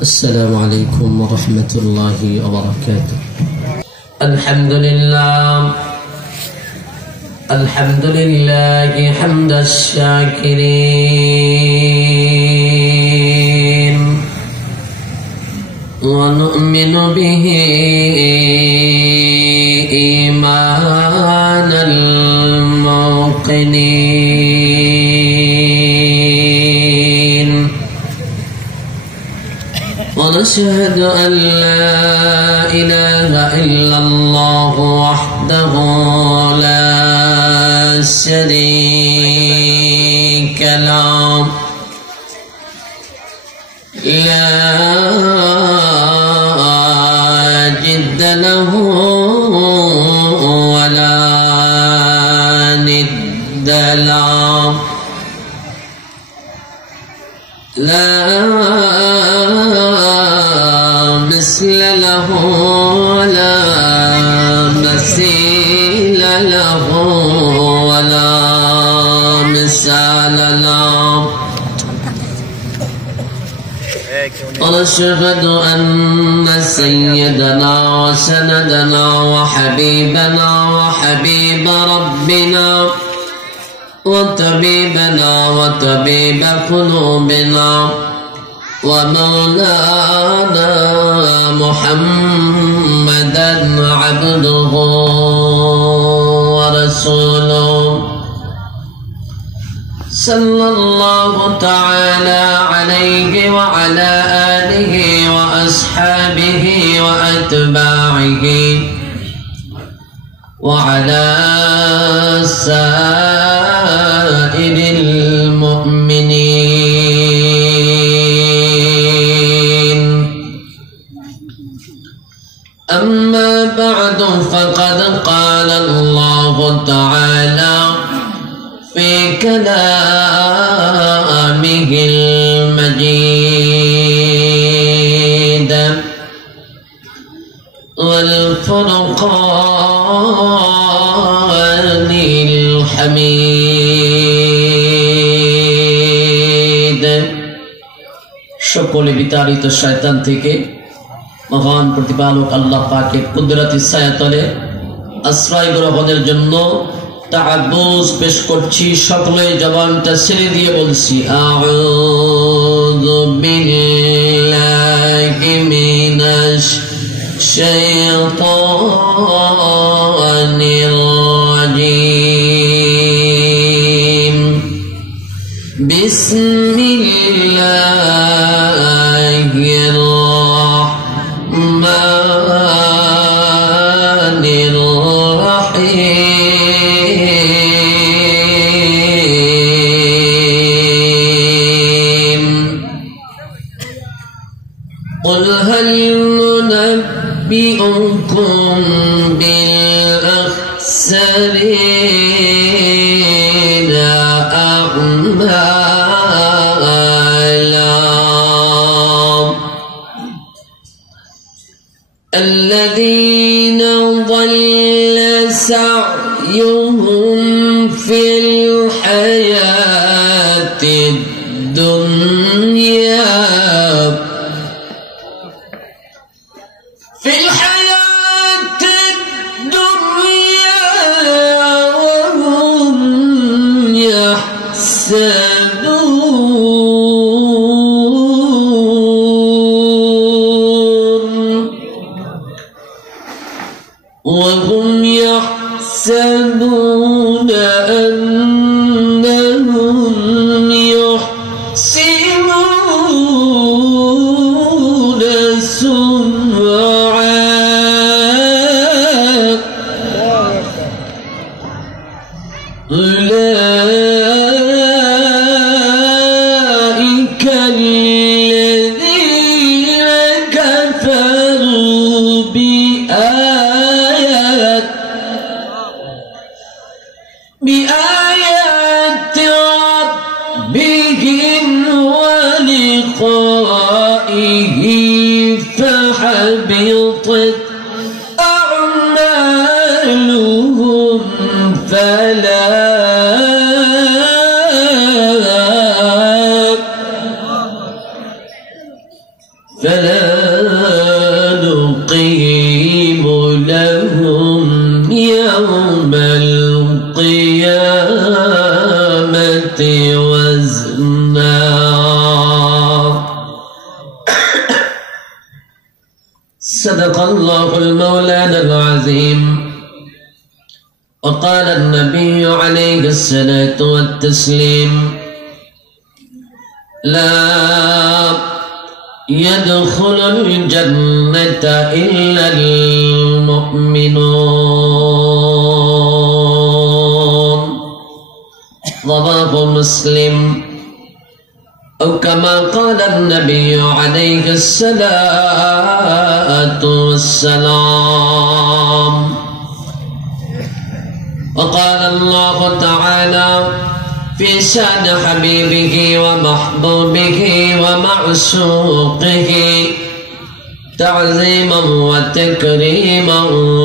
السلام عليكم ورحمة الله وبركاته. الحمد لله حمد الشاكرين، ونؤمن به إيمان الموقنين، ونشهد أن لا إله إلا الله وحده لا شريك له، لا جد له ولا ند له، لا مثل له ولا مثيل له ولا مثال له، ونشهد أن سيدنا وسندنا وحبيبنا وحبيب ربنا وطبيبنا وطبيب قلوبنا ومولانا محمدا عبده ورسوله، صلى الله تعالى عليه وعلى آله وأصحابه وأتباعه وعلى سائر المؤمنين. أما بعد، فقد قال الله تعالى في كلامه المجيد والفرقان الحميد। সকলে বিতাড়িত শয়তান থেকে মহান প্রতিপালক আল্লাহ পাকের কুদরতি ছায়াতলে আশ্রয় গ্রহণের জন্য তাআবুদ পেশ করছি। সকলে জবানটা ছেড়ে দিয়ে বলছি, আউযু বিল্লাহি মিনাশ শাইতানির রাজীম, বিসমিল্লাহির রাহমানির রাহিম। قل هل ننبئكم بالأخسرين أعمالا الذين ضل سعيهم في الحياة الدنيا وهم يحسبون أنهم يحسنون صنعا أولئك الذين كفروا بآيات ربهم ولقائه فحبطت أعمالهم فلا فلا نقيم لهم يوم القيامة وزنا. صدق الله المولانا العظيم. وقال النبي عليه الصلاة والتسليم: لا يدخل الجنة إلا المؤمنون. رواه مسلم. أو كما قال النبي عليه الصلاة والسلام. وقال الله تعالى في شأن حبيبه ومحبوبه ومعشوقه تعظيما وتكريما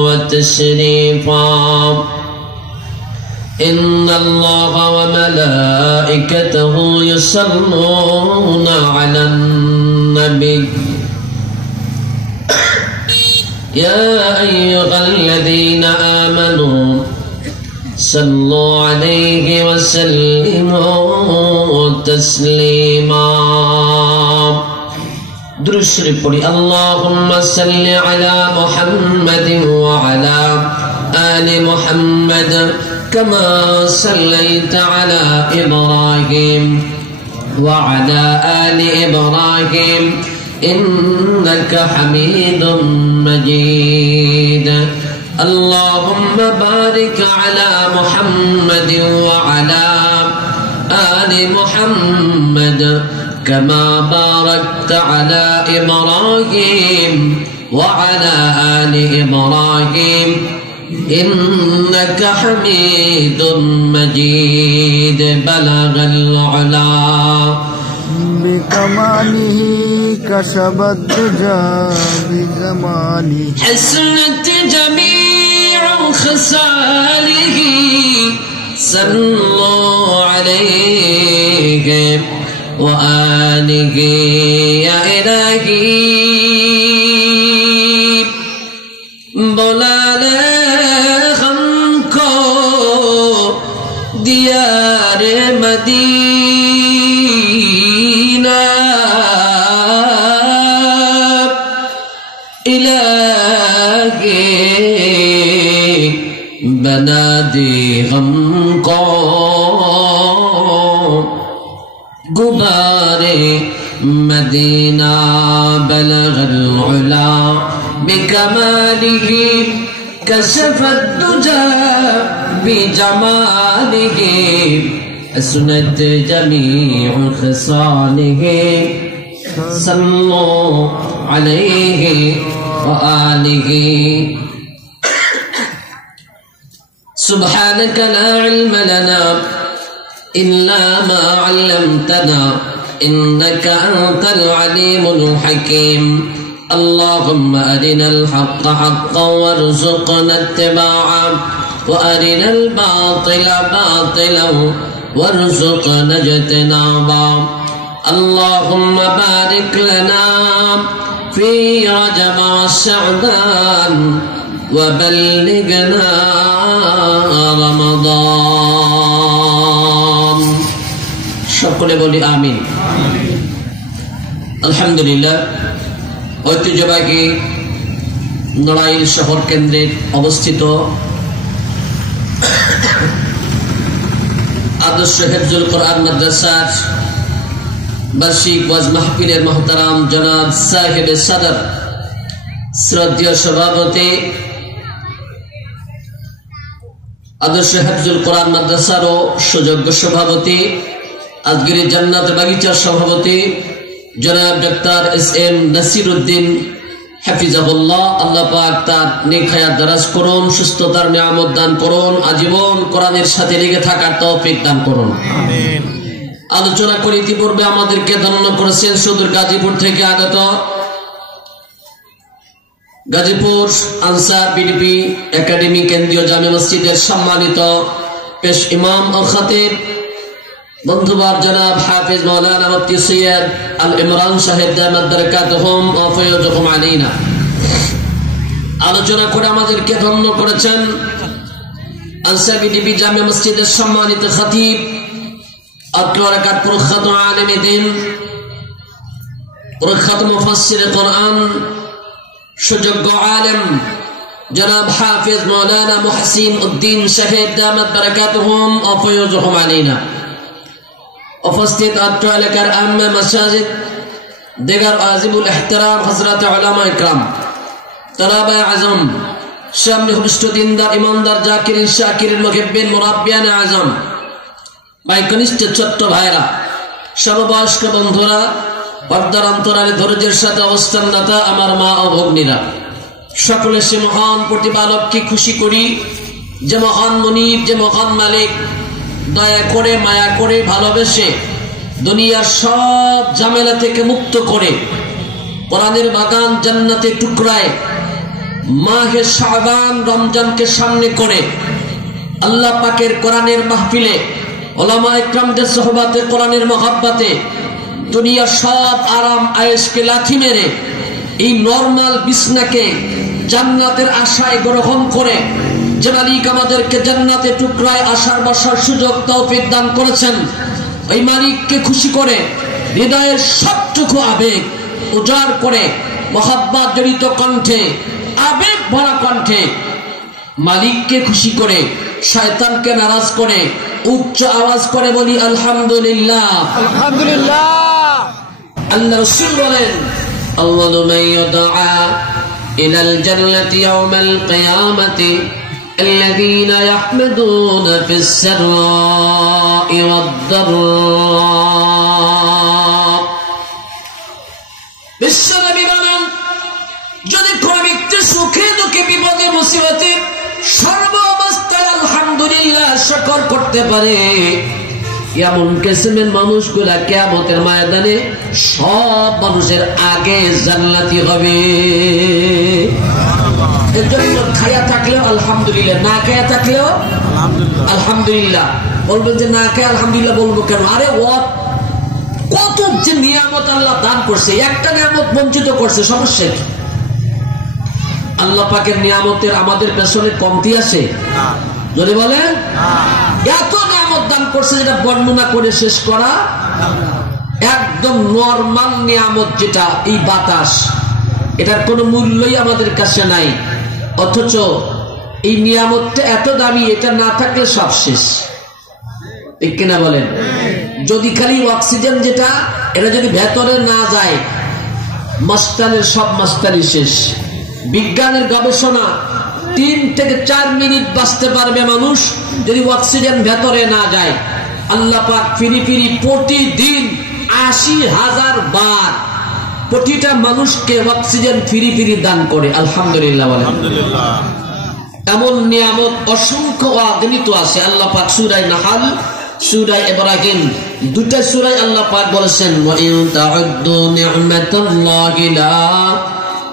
وتشريفا: إن الله وملائكته يصلون على النبي يا أيها الذين آمنوا صلوا عليه وسلموا تسليما. درود شريف পড়ি। اللهم صل على محمد وعلى آل محمد كما صليت على إبراهيم وعلى آل إبراهيم إنك حميد مجيد. اللهم بارك على محمد وعلى آل محمد كما باركت على إبراهيم وعلى آل إبراهيم إنك حميد مجيد. بلغ العلا بكماله كشف الدجى بجماله حسنت جميع خصاله صلوا عليه وآله يا إلهي بلال हमको दियार मदीना इलाही बना दे हमको गुबारे मदीना. बलगल उला बिकमालिही كشف الدجى بجماله حسنت جميع خصاله صلوا عليه وآله. سبحانك لا علم لنا إلا ما علمتنا إنك أنت العليم الحكيم. اللهم أرنا الحق حقا وارزقنا اتباعه وأرنا الباطل باطلا وارزقنا اجتنابه. اللهم بارك لنا في رجب وشعبان وبلغنا رمضان. সকলে বলি আমিন। আলহামদুলিল্লাহ। ঐতিহ্যবাহী নড়াইল শহর কেন্দ্রে অবস্থিত আদর্শ হেফজুল কোরআন মাদ্রাসার বার্ষিক ওয়াজ মাহফিলের মুহতারাম জনাব সাহেবে সদর শ্রদ্ধেয় সভাপতি, আদর্শ হেফজুল কোরআন মাদ্রাসারও সুযোগ্য সভাপতি, আজকের জান্নাত বাগিচার সভাপতি জনাব ডক্টর এস.এম. নাসিরউদ্দিন হাফিজাহুল্লাহ, আল্লাহ পাক তার নেক হায়াত দারাজ করুন, সুস্থতার নিয়ামত দান করুন, আজীবন কোরআনের সাথে লেগে থাকার তৌফিক দান করুন। আমিন। আলোচনা করে ইতিপূর্বে আমাদেরকে ধন্য করেছেন সুদূর গাজীপুর থেকে আগত গাজীপুর আনসার বিডিপি একাডেমি কেন্দ্রীয় জামে মসজিদের সম্মানিত পেশ ইমাম ও খতিব বন্ধুবার জনাব হাফিজ মাওলানা মুফতি সৈয়দ আল ইমরান সাহেব দামাত বারাকাতুহুম ওয়া ফায়ুজুহুম আলাইনা আলোচনা করে আমাদেরকে ধন্য করেছেন আনসারী ডিবি জামিয়া মসজিদের সম্মানিত খতিব আত্মরাকাত প্রখ্যাত আলেমে দ্বীন প্রখ্যাত মুফাসসির কোরআন সুযোগ্য আলেম জনাব হাফিজ মাওলানা মুহসিন উদ্দিন সাহেব দামাত বারাকাতুহুম ওয়া ফায়ুজুহুম আলাইনা উপস্থিত আত্র এলাকার আম্মে মাসাজিদ দিগার আজিবুল ইহতিরাম হযরত উলামা ইকরাম তালাবা আজম সামনে হুষ্ট দিনদার ইমানদার জাকিরিন শাকিরিন মুহিব্বিন মুরাব্বিয়ান আজম ভাই কনিষ্ঠ ছোট্ট ভাইরা সমবয়স্ক বন্ধুরা পর্দার অন্তরালে ধৈর্যের সাথে অবস্থানরতা আমার মা ও ভগ্নীরা সকলে সে মহান প্রতিপালককে খুশি করি যে মহান মুনিব যে মহান মালিক দয়া করে মায়া করে ভালোবেসে দুনিয়ার সব ঝামেলা থেকে মুক্ত করে কোরআনের বাগান জান্নাতে টুকরায় মাহে শাবান রমজানকে সামনে করে আল্লাহ পাকের কোরআনের মাহফিলে উলামা ইকরামদের সোহবাতে কোরআনের মহব্বতে দুনিয়ার সব আরাম আয়েশকে লাথি মেরে এই নরমাল বিছনাকে জান্নাতের আশায় গ্রহণ করে যে মালিক আমাদেরকে জান্নাতে টুকরায় আসার বসার সুযোগ তৌফিক দান করেছেন ওই মালিককে খুশি করে হৃদয়ের সবটুকু আবেগ উজাড় করে মহব্বত জড়িত কণ্ঠে আবেগ ভরা কণ্ঠে মালিককে খুশি করে শয়তানকে নারাজ করে উচ্চ আওয়াজ করে বলি আলহামদুলিল্লাহ আলহামদুলিল্লাহ। আল্লাহ রাসূল বলেন আউয়ালু মান ইউদআ ইলাল জান্নাতি ইয়াওমাল কিয়ামাতি الذين يحمدون في السراء والضراء বিশ্বনবী বলেন যদি কোন ব্যক্তি সুখে দুঃখে বিপদে মুসিবতে সর্ব অবস্থায় আলহামদুলিল্লাহ শুকর করতে পারে এমন কিসমের মানুষগুলা কিয়ামতের ময়দানে সব মানুষের আগে জান্নাতি হবে। এজন্য খায়া থাকলেও আলহামদুলিল্লাহ, না খায়া থাকলেও আলহামদুলিল্লাহ বলবেন যে না খায় আলহামদুলিল্লাহ বলবো কেন? আরে ও কত যে নিয়ামত আল্লাহ দান করছে, একটা নিয়ামত বঞ্চিত করছে, সমস্যা কি? আল্লাহ পাকের নিয়ামতের আমাদের পেছনে কমতি আছে যদি বলেন? এত নিয়ামত দান করছে যেটা বর্ণনা করে শেষ করা একদম নরমাল নিয়ামত, যেটা এই বাতাস, এটার কোনো মূল্যই আমাদের কাছে নাই। অথচ এই নিয়ামতটা এত দামি, এটা না থাকলে সব শেষ, ঠিক কিনা বলেন? যদি খালি অক্সিজেন যেটা, এটা যদি ভেতরে না যায় মাস্টারের সব মাস্টারই শেষ। বিজ্ঞানের গবেষণা 3 থেকে 4 মিনিট বাঁচতে পারবে মানুষ যদি অক্সিজেন ভেতরে না যায়। আল্লাহ পাক ফিরি ফিরি প্রতিদিন 80,000 বার প্রতিটা মানুষকে অক্সিজেন ফিরি ফিরি দান করে। আলহামদুলিল্লাহ বলেন। এমন নিয়ামত অসংখ্য অগণিত আছে। আল্লাহ পাক সূরা নাহল, সূরা ইব্রাহিম, দুটো সূরায় আল্লাহ পাক বলেছেন ওয়া ইন তাউদ্দু নি'মাতাল্লাহি লা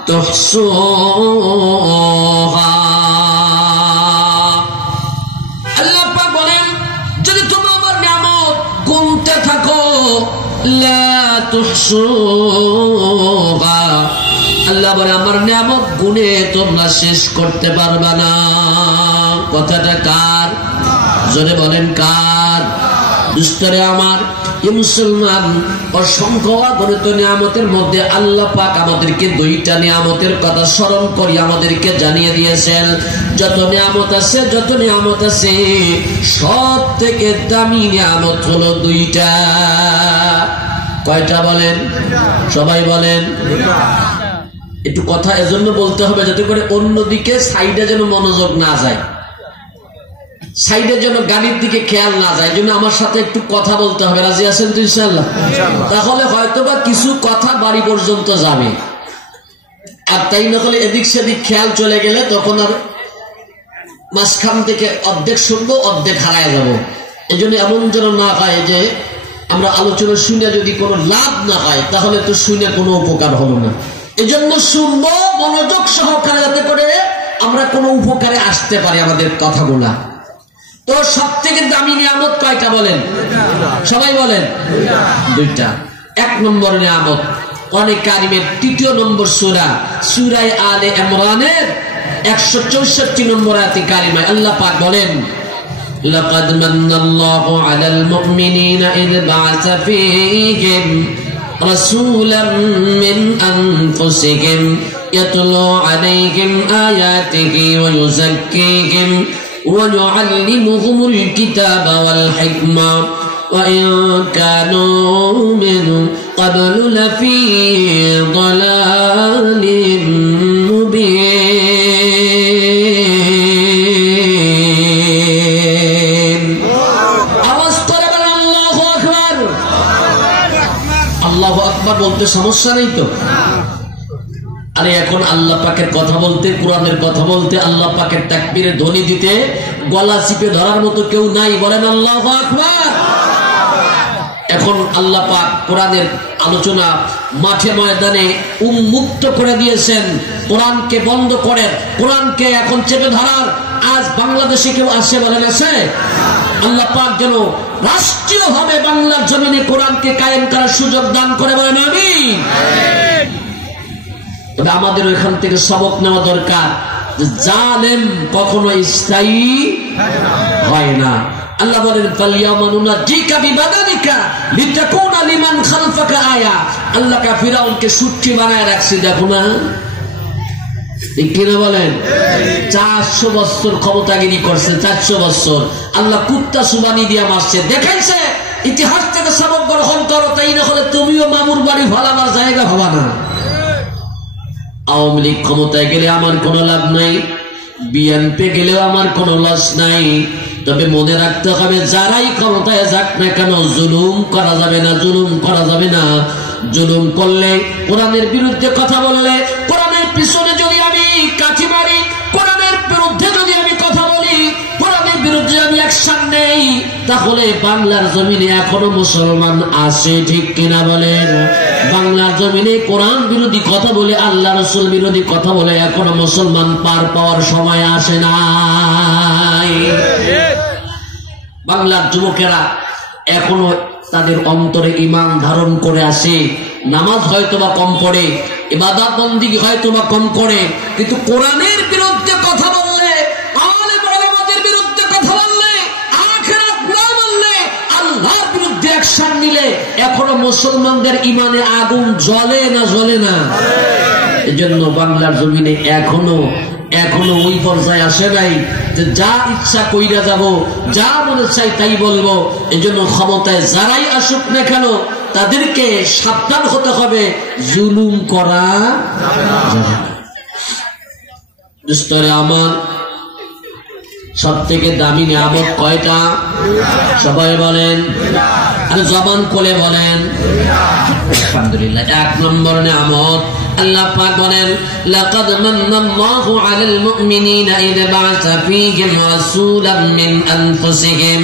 তুহসুহা। আল্লাহ পাক বলেন যদি তোমরা আমার নিয়ামত গুনতে থাকো লা তুহসুহা, আল্লাহ বলে আমার নিয়ামত গুনে তোমরা শেষ করতে পারবে না। কথাটা কার? জোরে বলেন কার? দুস্তরে আমার মুসলমান, অসংখ্য অগণিত নিয়ামতের মধ্যে আল্লাহ পাক আমাদেরকে 2টা নিয়ামতের কথা স্মরণ করি আমাদেরকে জানিয়ে দিয়েছেন। যত নিয়ামত আছে সব থেকে দামি নিয়ামত হলো 2টা। কয়টা বলেন? সবাই বলেন। একটু কথা এজন্য বলতে হবে যাতে করে অন্যদিকে সাইডে যেন মনোযোগ না যায়, সাইডের জন্য গাড়ির দিকে খেয়াল না যায়। জন্য আমার সাথে একটু কথা বলতে হবে। রাজি আছেন তো ইনশাআল্লাহ? তাহলে হয়তোবা কিছু কথা বাড়ি পর্যন্ত যাবে, আর তাই না হলে এদিক সেদিক খেয়াল চলে গেলে তখন আর মাঝখান থেকে অর্ধেক শুনবো অর্ধেক হারায় যাব। এই জন্য এমন যেন না হয় যে আমরা আলোচনা শুনে যদি কোনো লাভ না হয় তাহলে তো শুনে কোনো উপকার হলো না। এই জন্য শুনবো মনোযোগ সহকারে যাতে করে আমরা কোনো উপকারে আসতে পারি আমাদের কথাগুলা। তো সবথেকে দামি নিয়ামত কয়টা বলেন? সবাই বলেন। দুইটা। এক নম্বর নিয়ামত কোরআনে কারিমের ৩য় নম্বর সূরা সূরা আলে ইমরানের ১৬৪ নম্বর আয়াতে কারিমায় আল্লাহ পাক বলেন, লাকাদ মান্নাল্লাহু আলাল মুমিনিনা ইয বা'আসা ফীহিম রাসূলাম মিন আনফুসিহিম ইয়াতলু আলাইহিম আয়াতিহি ওয়া ইউযাক্কিহিম ওয়া ইউআল্লিমুহুমুল কিতাবা ওয়াল হিকমা ওয়া ইন কানু মিন ক্বাবলু লাফী দালালিম মুবিন। আওয়াজ করে বলেন আল্লাহু আকবার। আল্লাহু আকবার বলতে সমস্যা নেই তো? আরে এখন আল্লাহ পাকের কথা বলতে, কোরআনের কথা বলতে, আল্লাহ পাকের তাকবীরের ধ্বনি দিতে গলা চিপে ধরার মতো কেউ নাই। বলেন আল্লাহু আকবার। এখন আল্লাহ পাক কোরআনের আলোচনা মাঠে ময়দানে উন্মুক্ত করে দিয়েছেন। কোরআনকে বন্ধ করে কোরআনকে এখন চেপে ধরার আজ বাংলাদেশে কেউ আসে? বলেন আছে? আল্লাহ পাক যেন রাষ্ট্রীয়ভাবে বাংলার জমিনে কোরআনকে কায়েম করার সুযোগ দান করে। বলেন আমিন। তবে আমাদের এখান থেকে সবক নেওয়া দরকার যে জালেম কখনো স্থায়ী হয় না। আল্লাহ বলেন ফালিয়ামানুনা জিকা বিবাদানিকা লিতাকুনা লিমান খালফাকা আয়া। আল্লাহ কা ফিরাউনকে সুট্টি বানায় রাখছে, দেখো না? ঠিক কিনা বলেন? 400 বছর ক্ষমতাগিরি করছে, 400 বছর। আল্লাহ কুত্তা সুবানি দিয়া মারছে, দেখাইছে ইতিহাস থেকে সবক গ্রহণ করো, তাই না হলে তুমিও মামুর বাড়ি ভালাবার জায়গা ভাবা না। আওয়ামী লীগ ক্ষমতায় গেলে আমার কোনো লাভ নাই, বিএনপি গেলেও আমার কোনো লস নাই। তবে মনে রাখতে হবে যারাই ক্ষমতায় যাক না কেন জুলুম করা যাবে না, জুলুম করা যাবে না। জুলুম করলে, কোরআনের বিরুদ্ধে কথা বললে, কোরআনের পিছনে যদি আমি কাঠি মারি, কোরআনের বিরুদ্ধে যদি আমি কথা বলি, কোরআনের বিরুদ্ধে আমি অ্যাকশন নেই, তাহলে বাংলার জমিনে এখনো মুসলমান আছে। ঠিক কিনা বলেন? বাংলার জমিনে কোরআন বিরোধী কথা বলে, আল্লাহ রাসূল বিরোধী কথা বলে এখনো মুসলমান পার পাওয়ার সময় আসে নাই। বাংলার যুবকেরা এখনো তাদের অন্তরে ঈমান ধারণ করে আসে। নামাজ হয়তোবা কম পড়ে, ইবাদত বন্দেগী হয়তোবা কম করে, কিন্তু কোরআনের বিরুদ্ধে কথা বললে, আলেম ওলামাদের বিরুদ্ধে কথা বললে, আখিরাত না মানলে, আল্লাহর বিরুদ্ধে অ্যাকশন নিলে এখনো মুসলমানদের ঈমানে আগুন জ্বলে না জ্বলে না? এজন্য বাংলার জমিনে এখনো ওই পর্যায়ে আসে নাই যে যা ইচ্ছা কইরা যাব, যা মনে চাই তাই বলবো। এজন্য ক্ষমতায় যারাই আসুক না কেন তাদেরকে সাবধান হতে হবে, জুলুম করা যাবে না। দোস্তরে আমার, সব থেকে দামি নিয়ামত কয়টা? সবাই বলেন, আরে জবান খুলে বলেন। আলহামদুলিল্লাহ। 1 নম্বর নিয়ামত আল্লাহ পাক বলেন, লাকাদ মান্নাল্লাহু আলাল মুমিনিনা ইয বা'আসা ফীহিম রাসূলাম মিন আনফুসিহিম।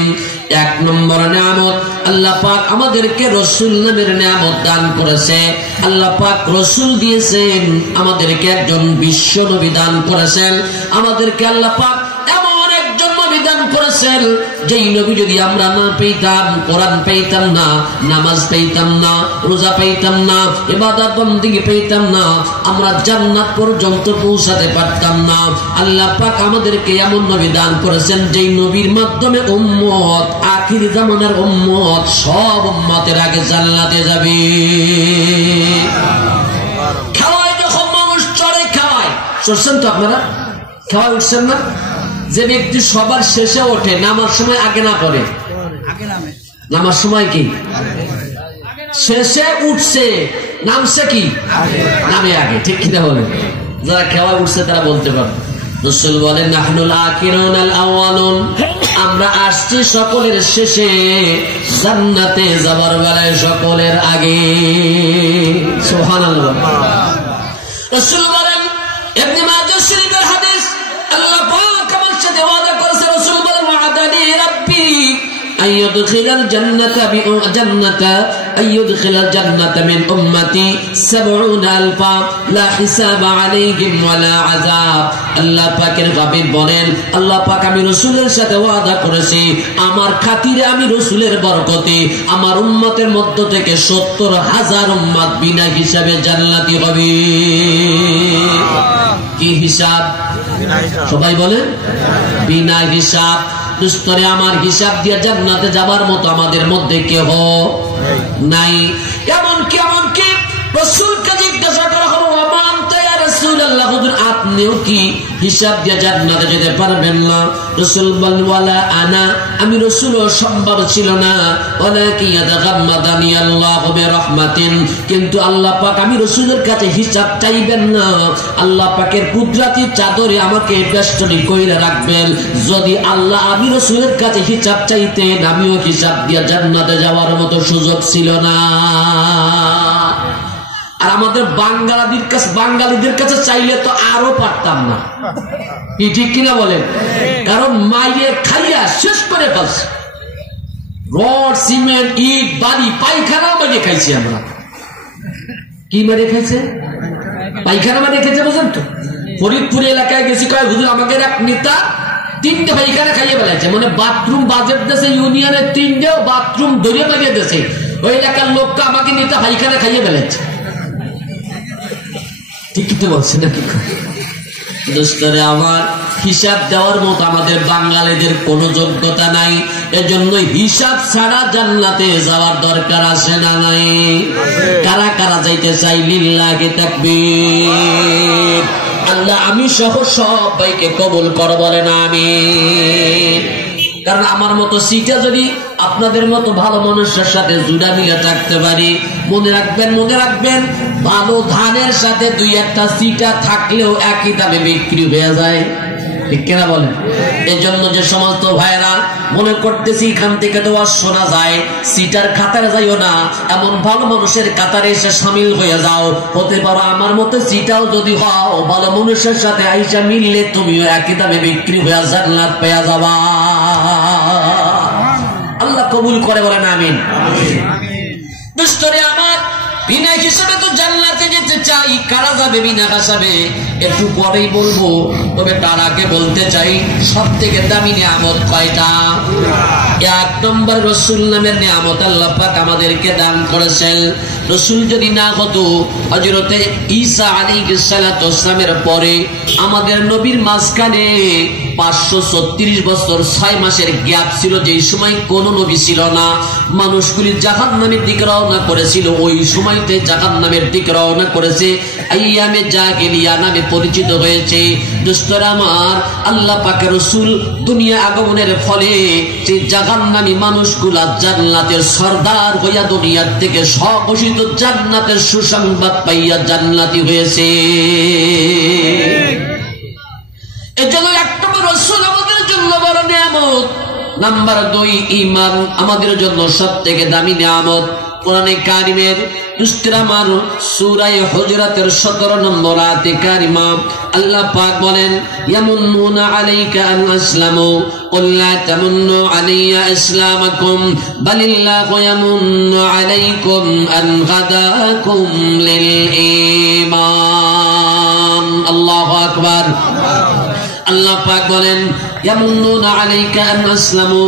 1 নম্বর নিয়ামত আল্লাহ পাক আমাদেরকে রাসূল নামের নিয়ামত দান করেছে। আল্লাহ পাক রাসূল দিয়েছেন, আমাদেরকে একজন বিশ্ব নবী দান করেছেন। আমাদেরকে আল্লাহ পাক এমন একজন নবী দান করেছেন যেই নবী যদি আমরা না পেতাম, কোরআন পেতাম না, নামাজ পেতাম না, রোজা পেতাম না, ইবাদত বন্দেগী পেতাম না, আমরা জান্নাত পর্যন্ত পৌঁছাতে পারতাম না। আল্লাহ পাক আমাদেরকে এমন নবী দান করেছেন যেই নবীর মাধ্যমে উম্মত, আখির জামানার উম্মত, সব উম্মতের আগে জান্নাতে যাবে। খাওয়ায় যখন মানুষ চড়ে খাওয়ায়, চড়ছেন তো আপনারা? খাওয়ায় উঠছেন না? যে ব্যক্তি সবার শেষে ওঠে, নামার সময় আগে না পড়ে, নামার সময় কি শেষে উঠছে, নামছে কি নামে আগে। ঠিক কিনা বলে? যারা খাওয়া উঠছে তারা বলতে পারে। রাসূল বলেন, নাহনুল আখিরুন আল আওয়ালুন, আমরা আসছি সকলের শেষে, জান্নাতে যাবার বেলায় সকলের আগে। সুবহানাল্লাহ। রাসূল বলেন, ইবনে মাজাহ শরীফের হাদিস, আল্লাহ পাক আমার সাথে ওয়াদা করেছে। রাসূল বলেন, ওয়াদানি রাব্বি আইয়াদখিলাল জান্নাতা আইয়ুদখিলাল জান্নাতা মিন উম্মতি ৭০,০০০ লা হিসাবা আলাইহিম ওয়ালা আযাব। আল্লাহ পাকের হাবিব বলেন, আল্লাহ পাক আমি রাসূলের সাথে ওয়াদা করেছি, আমার খাতিরে আমি রাসূলের বরকতে আমার উম্মতের মধ্য থেকে ৭০,০০০ উম্মত বিনা হিসাবে জান্নাতি হবে। কি হিসাব? সবাই বলেন বিনা হিসাব। দুস্তরে আমার হিসাব দিয়ে জান্নাতে যাবার মতো আমাদের মধ্যে কেউ নাই। এমনকি রাসূলকে জিজ্ঞাসা করা হলো, রাসূলুল্লাহ হুজুর আপনিও কি হিসাব দিয়ে জান্নাতে যেতে পারবেন না? রাসূল বলেন, ওয়ালা আনা, আমি রাসূলও সম্ভব ছিল না। ওয়ালাকিন ইয়াতাগাম্মাদানি আল্লাহু বিরহমাতিন, কিন্তু আল্লাহ পাক আমি রাসূলের কাছে হিসাব চাইবেন না, আল্লাহ পাকের কুদরতি চাদরে আমাকে বেষ্টনী কইরা রাখবেন। যদি আল্লাহ আমি রাসূলের কাছে হিসাব চাইতেন, আমিও হিসাব দিয়ে জান্নাতে যাওয়ার মতো সুযোগ ছিল না। আর আমাদের বাঙালিদের কাছে চাইলে তো আরো পারতাম না, ঠিক কিনা বলেন? কারণ মাইয়ে খাইয়া শেষ করে ফেলছে, রড সিমেন্ট ইট বালি পায়খানা মারিয়ে খাইছি আমরা। কি মারিয়ে খাইছে? পায়খানা মারিয়ে খাইছে, বুঝলেন তো? ফরিদপুর এলাকায় গেছি, কয় হুজুর আমাকে এক নেতা 3টে পায়খানা খাইয়ে বেড়াচ্ছে, মানে বাথরুম বাজেট দেশে ইউনিয়নের 3টে বাথরুম ধরে বানিয়ে দিয়েছে। ওই এলাকার লোকটা আমাকে নেতা পায়খানা খাইয়ে বেড়াচ্ছে। আমার হিসাব দেওয়ার মতো আমাদের বাঙালিদের কোন যোগ্যতা নাই, এজন্য হিসাব ছাড়া জান্নাতে যাওয়ার দরকার আছে না নাই? কারা কারা যাইতে চাই? লিল্লাহি তাকবীর। আল্লাহ আমি সহ সবাইকে কবুল কর, বলেন আমিন। কারণ আমার মতো সিটা যদি আপনাদের মতো ভালো মানুষের সাথে জুড়া মিলে থাকতে পারি, মনে রাখবেন ভালো ধানের সাথে 2-1টা সিটা থাকলেও একই দামে বিক্রি হয়ে যায়, ঠিক কিনা বলেন? এই জন্য যে সমস্ত ভাইরা মনে করতেছি এখান থেকে তো আর শোনা যায়, সিটার কাতারে যাইও না, এমন ভালো মানুষের কাতারে এসে সামিল হয়ে যাও। হতে পারো আমার মতো সিটাও যদি হও, ভালো মানুষের সাথে আইসা মিললে তুমিও একই দামে বিক্রি হয়ে জান্নাত পেয়ে যাবা। আল্লাহ কবুল করে, বলেন আমিন। দুষ্টরে আমার বিনা হিসাবে তো জান্নাতে যেতে চাই, কারা যাবে বিনা হিসাবে একটু পরেই বলবো, তবে তার আগে বলতে চাই সব থেকে দামি নিয়ামত কয়টা? 1 নম্বর রাসূল নামের নিয়ামত আল্লাহ পাক আমাদেরকে দান করেছেন। রাসূল যদি না হতো, হযরতে ঈসা আলাইহিস সালাতু ওয়াস সালামের পরে আমাদের নবীর মাঝখানে 536 বছর 6 মাসের গ্যাপ ছিল, যেই সময় কোন নবী ছিল না। মানুষগুলি জাহান্নামের দিকে রওনা করেছিল, ওই সময়তে জাহান্নামের দিকে রওনা করেছে, আইয়ামে জাহিলিয়া নামে পরিচিত হয়েছে। দোস্তরা আমার, আল্লাহ পাকের রাসূল দুনিয়া আগমনের ফলে সেই জাহান্নামী মানুষগুলা জান্নাতের সরদার হইয়া দুনিয়ার থেকে স্বঘোষিত জান্নাতের সুসংবাদ পাইয়া জান্নাতি হয়েছে। এজন্য 1 নম্বর রাসূল আমাদের জন্য বড় নিয়ামত। নাম্বার 2 ঈমান আমাদের জন্য সবথেকে দামি নিয়ামত। কোরআনে কারিমের দুষ্টরামার সূরা হুজুরাতের 17 নম্বর আয়াতে কারিমা আল্লাহ পাক বলেন, ইয়ামুন্নুনা আলাইকা আন আসলামু কুল লা তামুন্নু আলাইয়া ইসলামাকুম বালিল্লাহু ইয়ামুন্নু আলাইকুম আন হাদাকুম লিল ঈমান। আল্লাহু আকবার। আল্লাহ পাক বলেন, ইয়ামুন্নুনা আলাইকা আন আসলামু,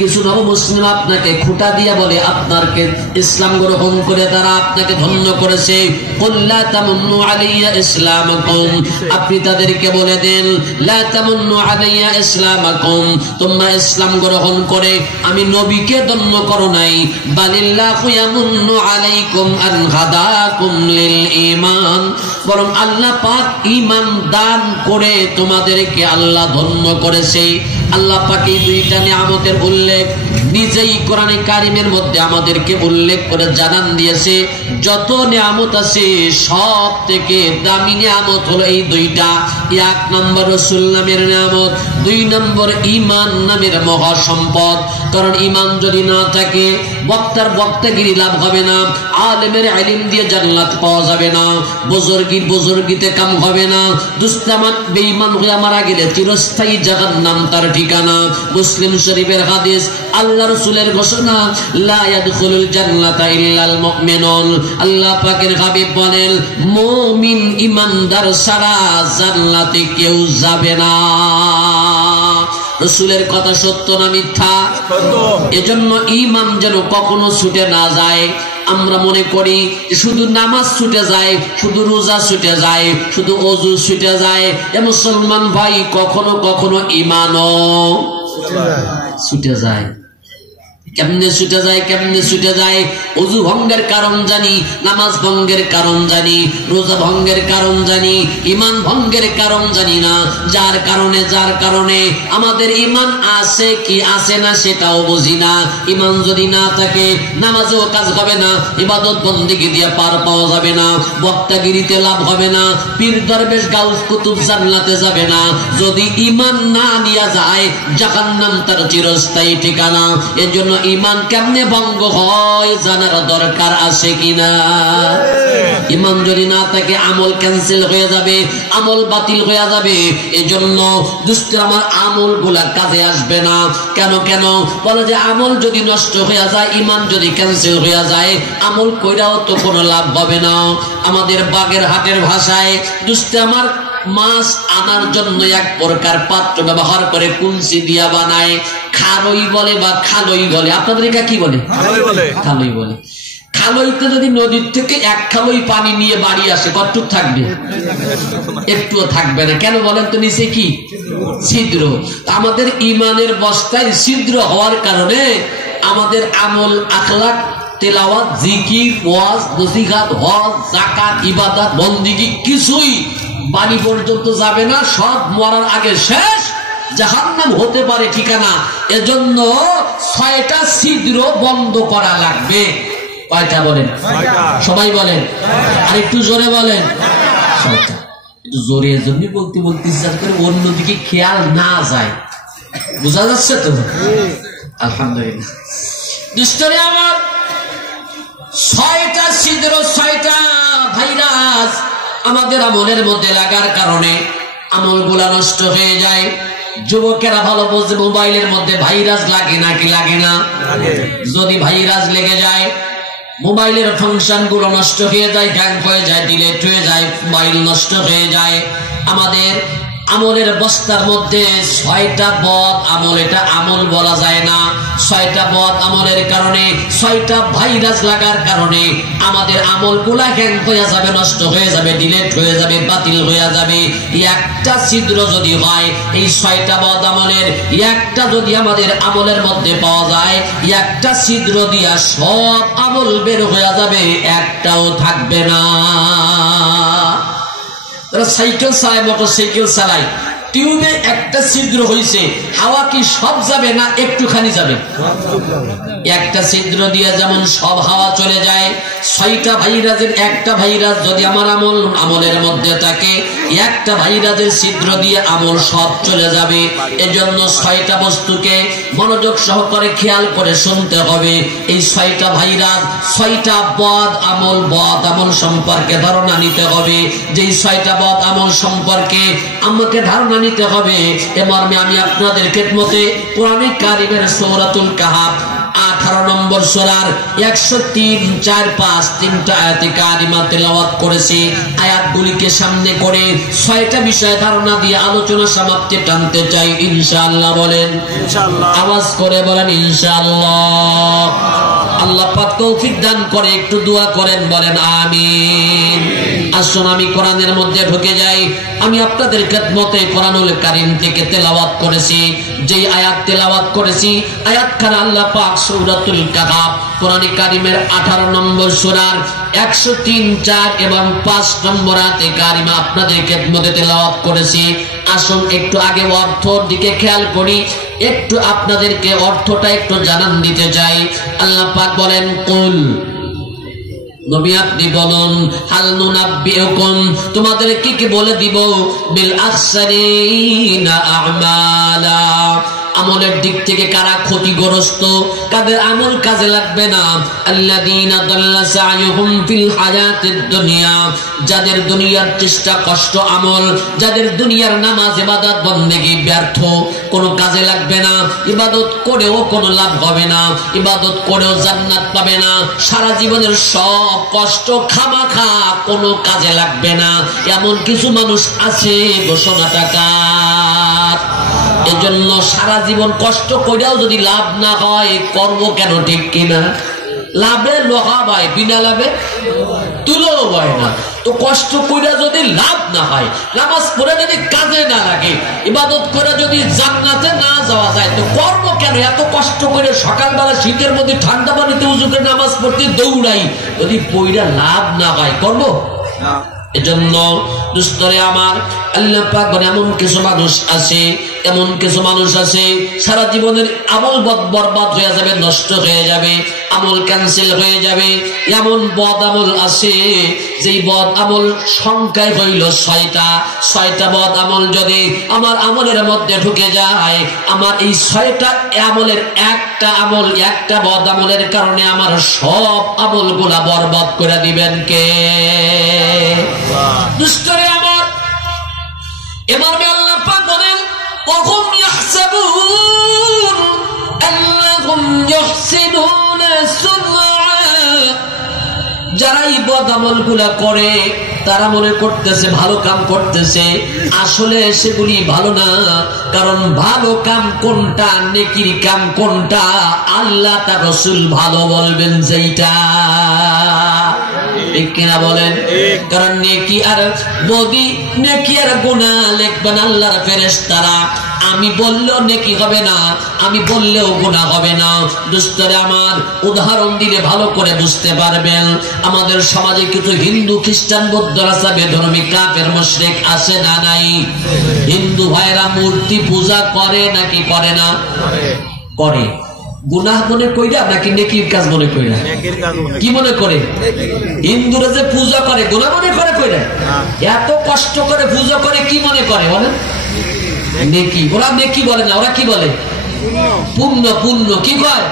কিছু নব মুসলিম আপনাকে খুঁটা দিয়া বলে আপনাকে ইসলাম গ্রহণ করে তারা আপনাকে ধন্য করেছে। কুল লা তামুন্নু আলাইয়া ইসলামাকুম, আপনি তাদেরকে বলে দেন, লা তামুন্নু আলাইয়া ইসলামাকুম, তোমরা ইসলাম গ্রহণ করে আমি নবীকে ধন্য করো নাই, বালিল্লাহু ইয়ামুন্নু আলাইকুম আন হাদাকুম লিল ঈমান, বরং আল্লাহ পাক ঈমান দান করে তোমাদেরকে আল্লাহ ধন্য করেছে। আল্লাহ পাক এই 2টা নিয়ামতের উল্লেখ নিজেই কোরআনে কারিমের মধ্যে আমাদেরকে উল্লেখ করে জানান দিয়েছে। যত নিয়ামত আছে সব থেকে দামি নিয়ামত হলো এই দুইটা। এক নম্বর রাসূল নামের নিয়ামত, দুই নম্বর ঈমান নামের মহা সম্পদ। কারণ ঈমান যদি না থাকে বক্তার বক্তাগিরি লাভ হবে না, আলেমের ইলম দিয়ে জান্নাত পাওয়া যাবে না, বুজুর্গিতে কাম হবে না। দুস্তামান বেঈমান হয়ে মারা গেলে চিরস্থায়ী জাহান্নাম তার ঠিকানা। মুসলিম শরীফের হাদিস, আল্লাহ রাসূলের ঘোষণা, লা ইয়াদখুলুল জান্নাতা ইল্লাল মুমিনুন। আল্লাহ পাকের হাবিব বলেন, মুমিন ঈমানদার ছাড়া জান্নাতে কেউ যাবে না। রাসূলের কথা সত্য না মিথ্যা? এজন্য ঈমান যেন কখনো ছুটে না যায়। আমরা মনে করি শুধু নামাজ ছুটে যায়, শুধু রোজা ছুটে যায়, শুধু ওযু ছুটে যায়। এ মুসলমান ভাই, কখনো কখনো ঈমানও ছুটে যায়। কেমনে ছুটে যায়, কেমনে ছুটে যায়? ওযু ভঙ্গের কারণ জানি, নামাজ ভঙ্গের কারণ জানি, রোজা ভঙ্গের কারণ জানি, ঈমান ভঙ্গের কারণ জানি না। যার কারণে আমাদের ঈমান আছে কি আছে না সেটাও বুঝি না। ঈমান যদি না থাকে নামাজেও কাজ হবে না, ইবাদত বন্দেগী দিয়ে পার পাওয়া যাবে না, বক্তাগিরিতে লাভ হবে না, পীর দরবেশ গাউস কুতুব জান্নাতে যাবে না। যদি ঈমান না নিয়ে যায় জাহান্নাম তার চিরস্থায়ী ঠিকানা। এজন্য ঈমান কেমনে ভঙ্গ হয় জানার দরকার আছে কিনা। ঈমান যদি না থাকে আমল ক্যান্সেল হয়ে যাবে, আমল বাতিল হয়ে যাবে। এজন্য দুষ্ট আমার আমল গুলা কাজে আসবে না। কেন বলে যে আমল যদি নষ্ট হয়ে যায়, ঈমান যদি ক্যান্সেল হয়ে যায়, আমল কইরাও তো কোনো লাভ হবে না। আমাদের বাগের হাটের ভাষায় দুষ্ট আমার মাছ আনার জন্য এক প্রকার পাত্র ব্যবহার করে কুলসি দিয়া বানায়, খালই বলে বা খালই বলে। আপনাদের এটা কি বলে? খালই বলে। খালইতে যদি নদীর থেকে এক খালই পানি নিয়ে বাড়ি আসে, কতটুকু থাকবে? একটুও থাকবে না। কেন বলেন তো? নিচে কি ছিদ্র। আমাদের ঈমানের বস্তায় ছিদ্র হওয়ার কারণে আমাদের আমল, আখলাক, তেলাওয়াত, জিকির, ওয়াজ, নসিহত, হজ, যাকাত, ইবাদত, বন্দেগী কিছুই বাড়ি পর্যন্ত যাবে না। সব মরার আগে শেষ, জাহান্নাম হতে পারে ঠিকানা। এজন্য 6টা ছিদ্র বন্ধ করা লাগবে। কয়টা বলেন? সবাই বলেন, আর একটু জোরে বলেন। 6টা। জোরে এজন্য বলতে ইচ্ছা করে অন্যদিকে খেয়াল না যায়। বোঝা যাচ্ছে তো? আলহামদুলিল্লাহ। দুষ্টরে আমার 6টা ছিদ্র, 6টা ভাইরাস আমাদের আমলের মধ্যে লাগার কারণে আমলগুলা নষ্ট হয়ে যায়। যুবকেরা ভালো বোঝে মোবাইলের মধ্যে ভাইরাস লাগে নাকি লাগে না? যদি ভাইরাস লেগে যায় মোবাইলের ফাংশন গুলো নষ্ট হয়ে যায়, হ্যাং হয়ে যায়, ডিলেট হয়ে যায়, মোবাইল নষ্ট হয়ে যায়। আমাদের আমলের বস্তার মধ্যে 6টা বদ আমল, এটা আমল বলা যায় না। 6টা বদ আমলের কারণে, 6টা ভাইরাস লাগার কারণে আমাদের আমলগুলা হ্যাং হয়ে যাবে, নষ্ট হয়ে যাবে, ডিলেট হয়ে যাবে, বাতিল হয়ে যাবে। একটা ছিদ্র যদি হয়, এই 6টা বদ আমলের একটা যদি আমাদের আমলের মধ্যে পাওয়া যায়, একটা ছিদ্র দিয়া সব আমল বের হয়ে যাবে, একটাও থাকবে না। সাইকেল চালায়, মোটর সাইকেল চালায়, টিউবে একটা ছিদ্র হয়েছে, হাওয়া কি সব যাবে না একটুখানি যাবে? একটা ছিদ্র দিয়ে যেমন সব হাওয়া চলে যায়, 6টা ভাইরাসের একটা ভাইরাস যদি আমার আমলের মধ্যে থাকে, একটা ভাইরাসের ছিদ্র দিয়ে আমল সব চলে যাবে। এজন্য 6টা বস্তুকে মনোযোগ সহকারে খেয়াল করে শুনতে হবে। এই 6টা ভাইরাস, 6টা বদ আমল সম্পর্কে ধারণা নিতে হবে। যে 6টা বদ আমল সম্পর্কে আমাকে ধারণা নিতে হবে, এ মর্মে আমি আপনাদের খেদমতে কোরআনে কারিমের সূরাতুল কাহাফ 18 নম্বর সূরার 103, 4, 5 তিনটা আয়াতে কারিমা তেলাওয়াত করেছি। আয়াতগুলিকে সামনে করে 6টা বিষয় ধারণা দিয়ে আলোচনা সমাপ্তি টানতে চাই ইনশাআল্লাহ। বলেন ইনশাআল্লাহ, আওয়াজ করে বলেন ইনশাআল্লাহ। আল্লাহ পাক তৌফিক দান করে, একটু দোয়া করেন, বলেন আমিন। আসুন আমি কোরআনের মধ্যে ঢুকে যাই। আমি আপনাদের খেদমতে কোরআনুল কারীম থেকে তেলাওয়াত করেছি। যে আয়াত তেলাওয়াত করেছি, আয়াতখানা আল্লাহ পাক সূরাতুল কাহাফ কোরআনে কারীমের 18 নম্বর সূরার 103, 4 এবং 5 নম্বর আয়াতে কারিমা আপনাদের খেদমতে তেলাওয়াত করেছি। আসুন একটু আগে অর্থর দিকে খেয়াল করি, একটু আপনাদেরকে অর্থটা একটু জানান দিতে চাই। আল্লাহ পাক বলেন, কুল নবী আপনি বলুন হাল নুনাব্বিউকুম তোমাদের কি বলে দিব বিল আখসারিনা আমালা আমলের দিক থেকে কারা ক্ষতিগ্রস্ত কাদের আমল কাজে লাগবে না আল্লাযীনা দাল্লা সায়ুহুম ফিল হায়াতিদ দুনিয়া যাদের দুনিয়ার চেষ্টা কষ্ট আমল যাদের দুনিয়ার নামাজ ইবাদত বندگی ব্যর্থ কোনো কাজে লাগবে না ইবাদত করেও কোনো লাভ হবে না ইবাদত করেও জান্নাত পাবে না সারা জীবনের সব কষ্ট খামাখা কোনো কাজে লাগবে না এমন কিছু মানুষ আছে ঘোষণাটা কার এজন্য সারা জীবন কষ্ট কইরাও যদি লাভ না হয় কর্ম কেন ঠিক কিনা লাভে লোহা ভাই বিনা লাভে তুলো হয় না তো কষ্ট কইরা যদি লাভ না হয় নামাজ পড়ে যদি কাজে না লাগে ইবাদত করে যদি জান্নাতে না যাওয়া যায় তো কর্ম কেন এত কষ্ট করে সকালবেলা শীতের মধ্যে ঠান্ডা পানিতে উযু করে নামাজ পড়তে দৌড়াই যদি পড়া লাভ না হয় করব না এজন্য দুস্তরে আমার আল্লাহ পাক বলে এমন কিছু মানুষ আছে সারা জীবনের আমল বরবাদ হয়ে যাবে নষ্ট হয়ে যাবে আমল ক্যান্সেল হয়ে যাবে এমন বদ আমল আছে যেই বদ আমল সংখ্যায় হইল 6টা বদ আমল যদি আমার আমলের মধ্যে ঢুকে যায় আমার এই 6টা আমলের একটা বদ আমলের কারণে আমার সব আমলগুলা বরবাদ করে দিবেন কে দুষ্টরে আমার এবার আল্লাহ পাক বলেন ওহুম ইয়াহসাবুন আন্নাহুম ইহসিনুনা সুনআ যারা এই বদ আমলগুলা করে তারা মনে করতেছে ভালো কাম করতেছে আসলে সেগুলি ভালো না কারণ ভালো কাম কোনটা নেকির কাম কোনটা আল্লাহ তার রাসূল ভালো বলবেন যেইটা ঠিক কিনা বলেন কারণ নেকি আর বদি নেকি আর গুনাহ লিখবেন আল্লাহর ফেরেশতারা আমি বললেও নেকি হবে না আমি বললেও গুনাহ হবে না দোস্তরে আমার উদাহরণ দিলে ভালো করে বুঝতে পারবেন আমাদের সমাজে কিছু হিন্দু খ্রিস্টান বৌদ্ধ রাসাবে ধর্মী কাফের মুশরিক আছে না নাই হিন্দু ভাইরা মূর্তি পূজা করে নাকি করে না করে গুনাহ মনে কইরা নাকি নেকির কাজ মনে কইরা কি মনে করে হিন্দুরা যে পূজা করে গুনাহ মনে করে কইরা এত কষ্ট করে পূজা করে কি মনে করে বলে নেকি ওরা নেকি বলে না ওরা কি বলে পুণ্য কি কয়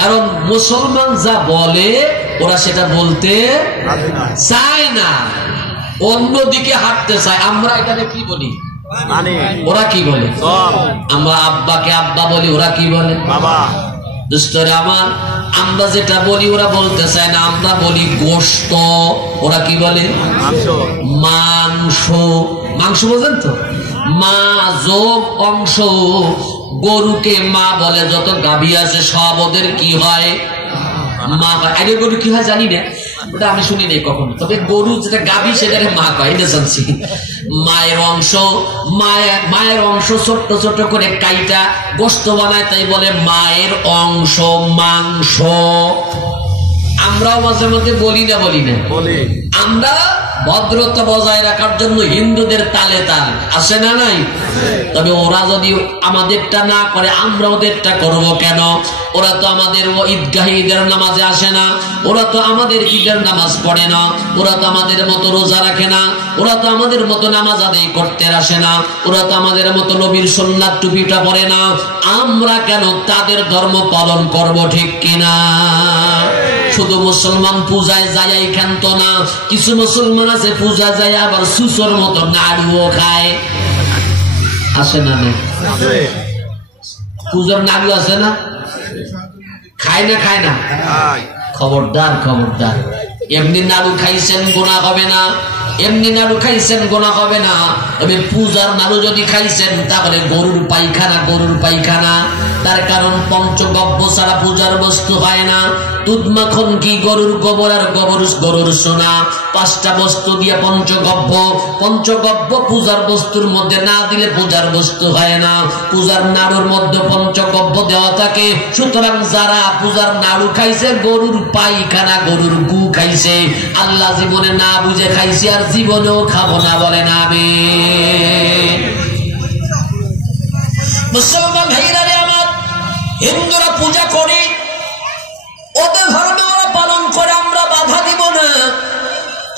কারণ মুসলমান যা বলে ওরা সেটা বলতে চায় না অন্যদিকে হাঁটতে চায় আমরা এখানে কি বলি ওরা কি বলে আমরা আব্বাকে আব্বা বলি ওরা কি বলে বাবা দুষ্টরে আমার আমরা যেটা বলি ওরা বলতে চায় না আমরা বলি গোশত ওরা কি বলে মাংস বোঝেন তো মা যোগ অংশ গরুকে মা বলে যত গাভী আছে সব ওদের কি হয় মা হয় আগে গরু কি হয় জানি না ওটা আমি শুনি নাই কখনো তবে গরু যেটা গাভী সেটাকে মা কয় এটা জানছি মায়ের অংশ ছোট্ট ছোট্ট করে কাইটা গোশত বানায় তাই বলে মায়ের অংশ মাংস আমরাও মাঝে মধ্যে বলি না আমরা ভদ্রতা বজায় রাখার জন্য হিন্দুদের তালে তাল আছে না নাই তবে ওরা যদি আমাদেরটা না করে আমরা ওদেরটা করব কেন ওরা তো আমাদের ঈদগাহে ঈদের নামাজে আসে না ওরা তো আমাদের ঈদের নামাজ পড়ে না ওরা তো আমাদের মতো রোজা রাখে না ওরা তো আমাদের মতো নামাজ আদায় করতে আসে না ওরা তো আমাদের মতো নবীর সুন্নাত টুপিটা পরে না আমরা কেন তাদের ধর্ম পালন করব ঠিক কিনা শুধু মুসলমান পূজায় যায় ক্ষান্ত না কিছু মুসলমান আছে পূজা যায় আবার সুসর মতো নাড়ুও খায় আসে না পূজার নাড়ু আছে না খায় না খবরদার এমনি নাড়ু খাইছেন গুনাহ হবে না এমনি নাড়ু খাইছেন গুনাহ হবে না তবে পূজার নাড়ু যদি খাইছেন তাহলে গরুর পায়খানা তার কারণ পঞ্চগব্য ছাড়া পূজার বস্তু হয় না দুধ মাখন কি গরুর গোবর আর গরুর সোনা 5টা বস্তু দিয়ে পঞ্চগব্য পূজার বস্তুর মধ্যে না দিলে পূজার বস্তু হয় না পূজার নাড়ুর মধ্যে পঞ্চগব্য দেওয়া থাকে সুতরাং যারা পূজার নাড়ু খাইছে গরুর পায়খানা গরুর গু খাইছে আল্লাহ জীবনে না বুঝে খাইছে আর জীবনেও খাবো না বলেন আমিন মুসলমান ভাইরা রে আমার হিন্দুরা পূজা করে ওদের ধর্ম ওরা পালন করে আমরা বাধা দিব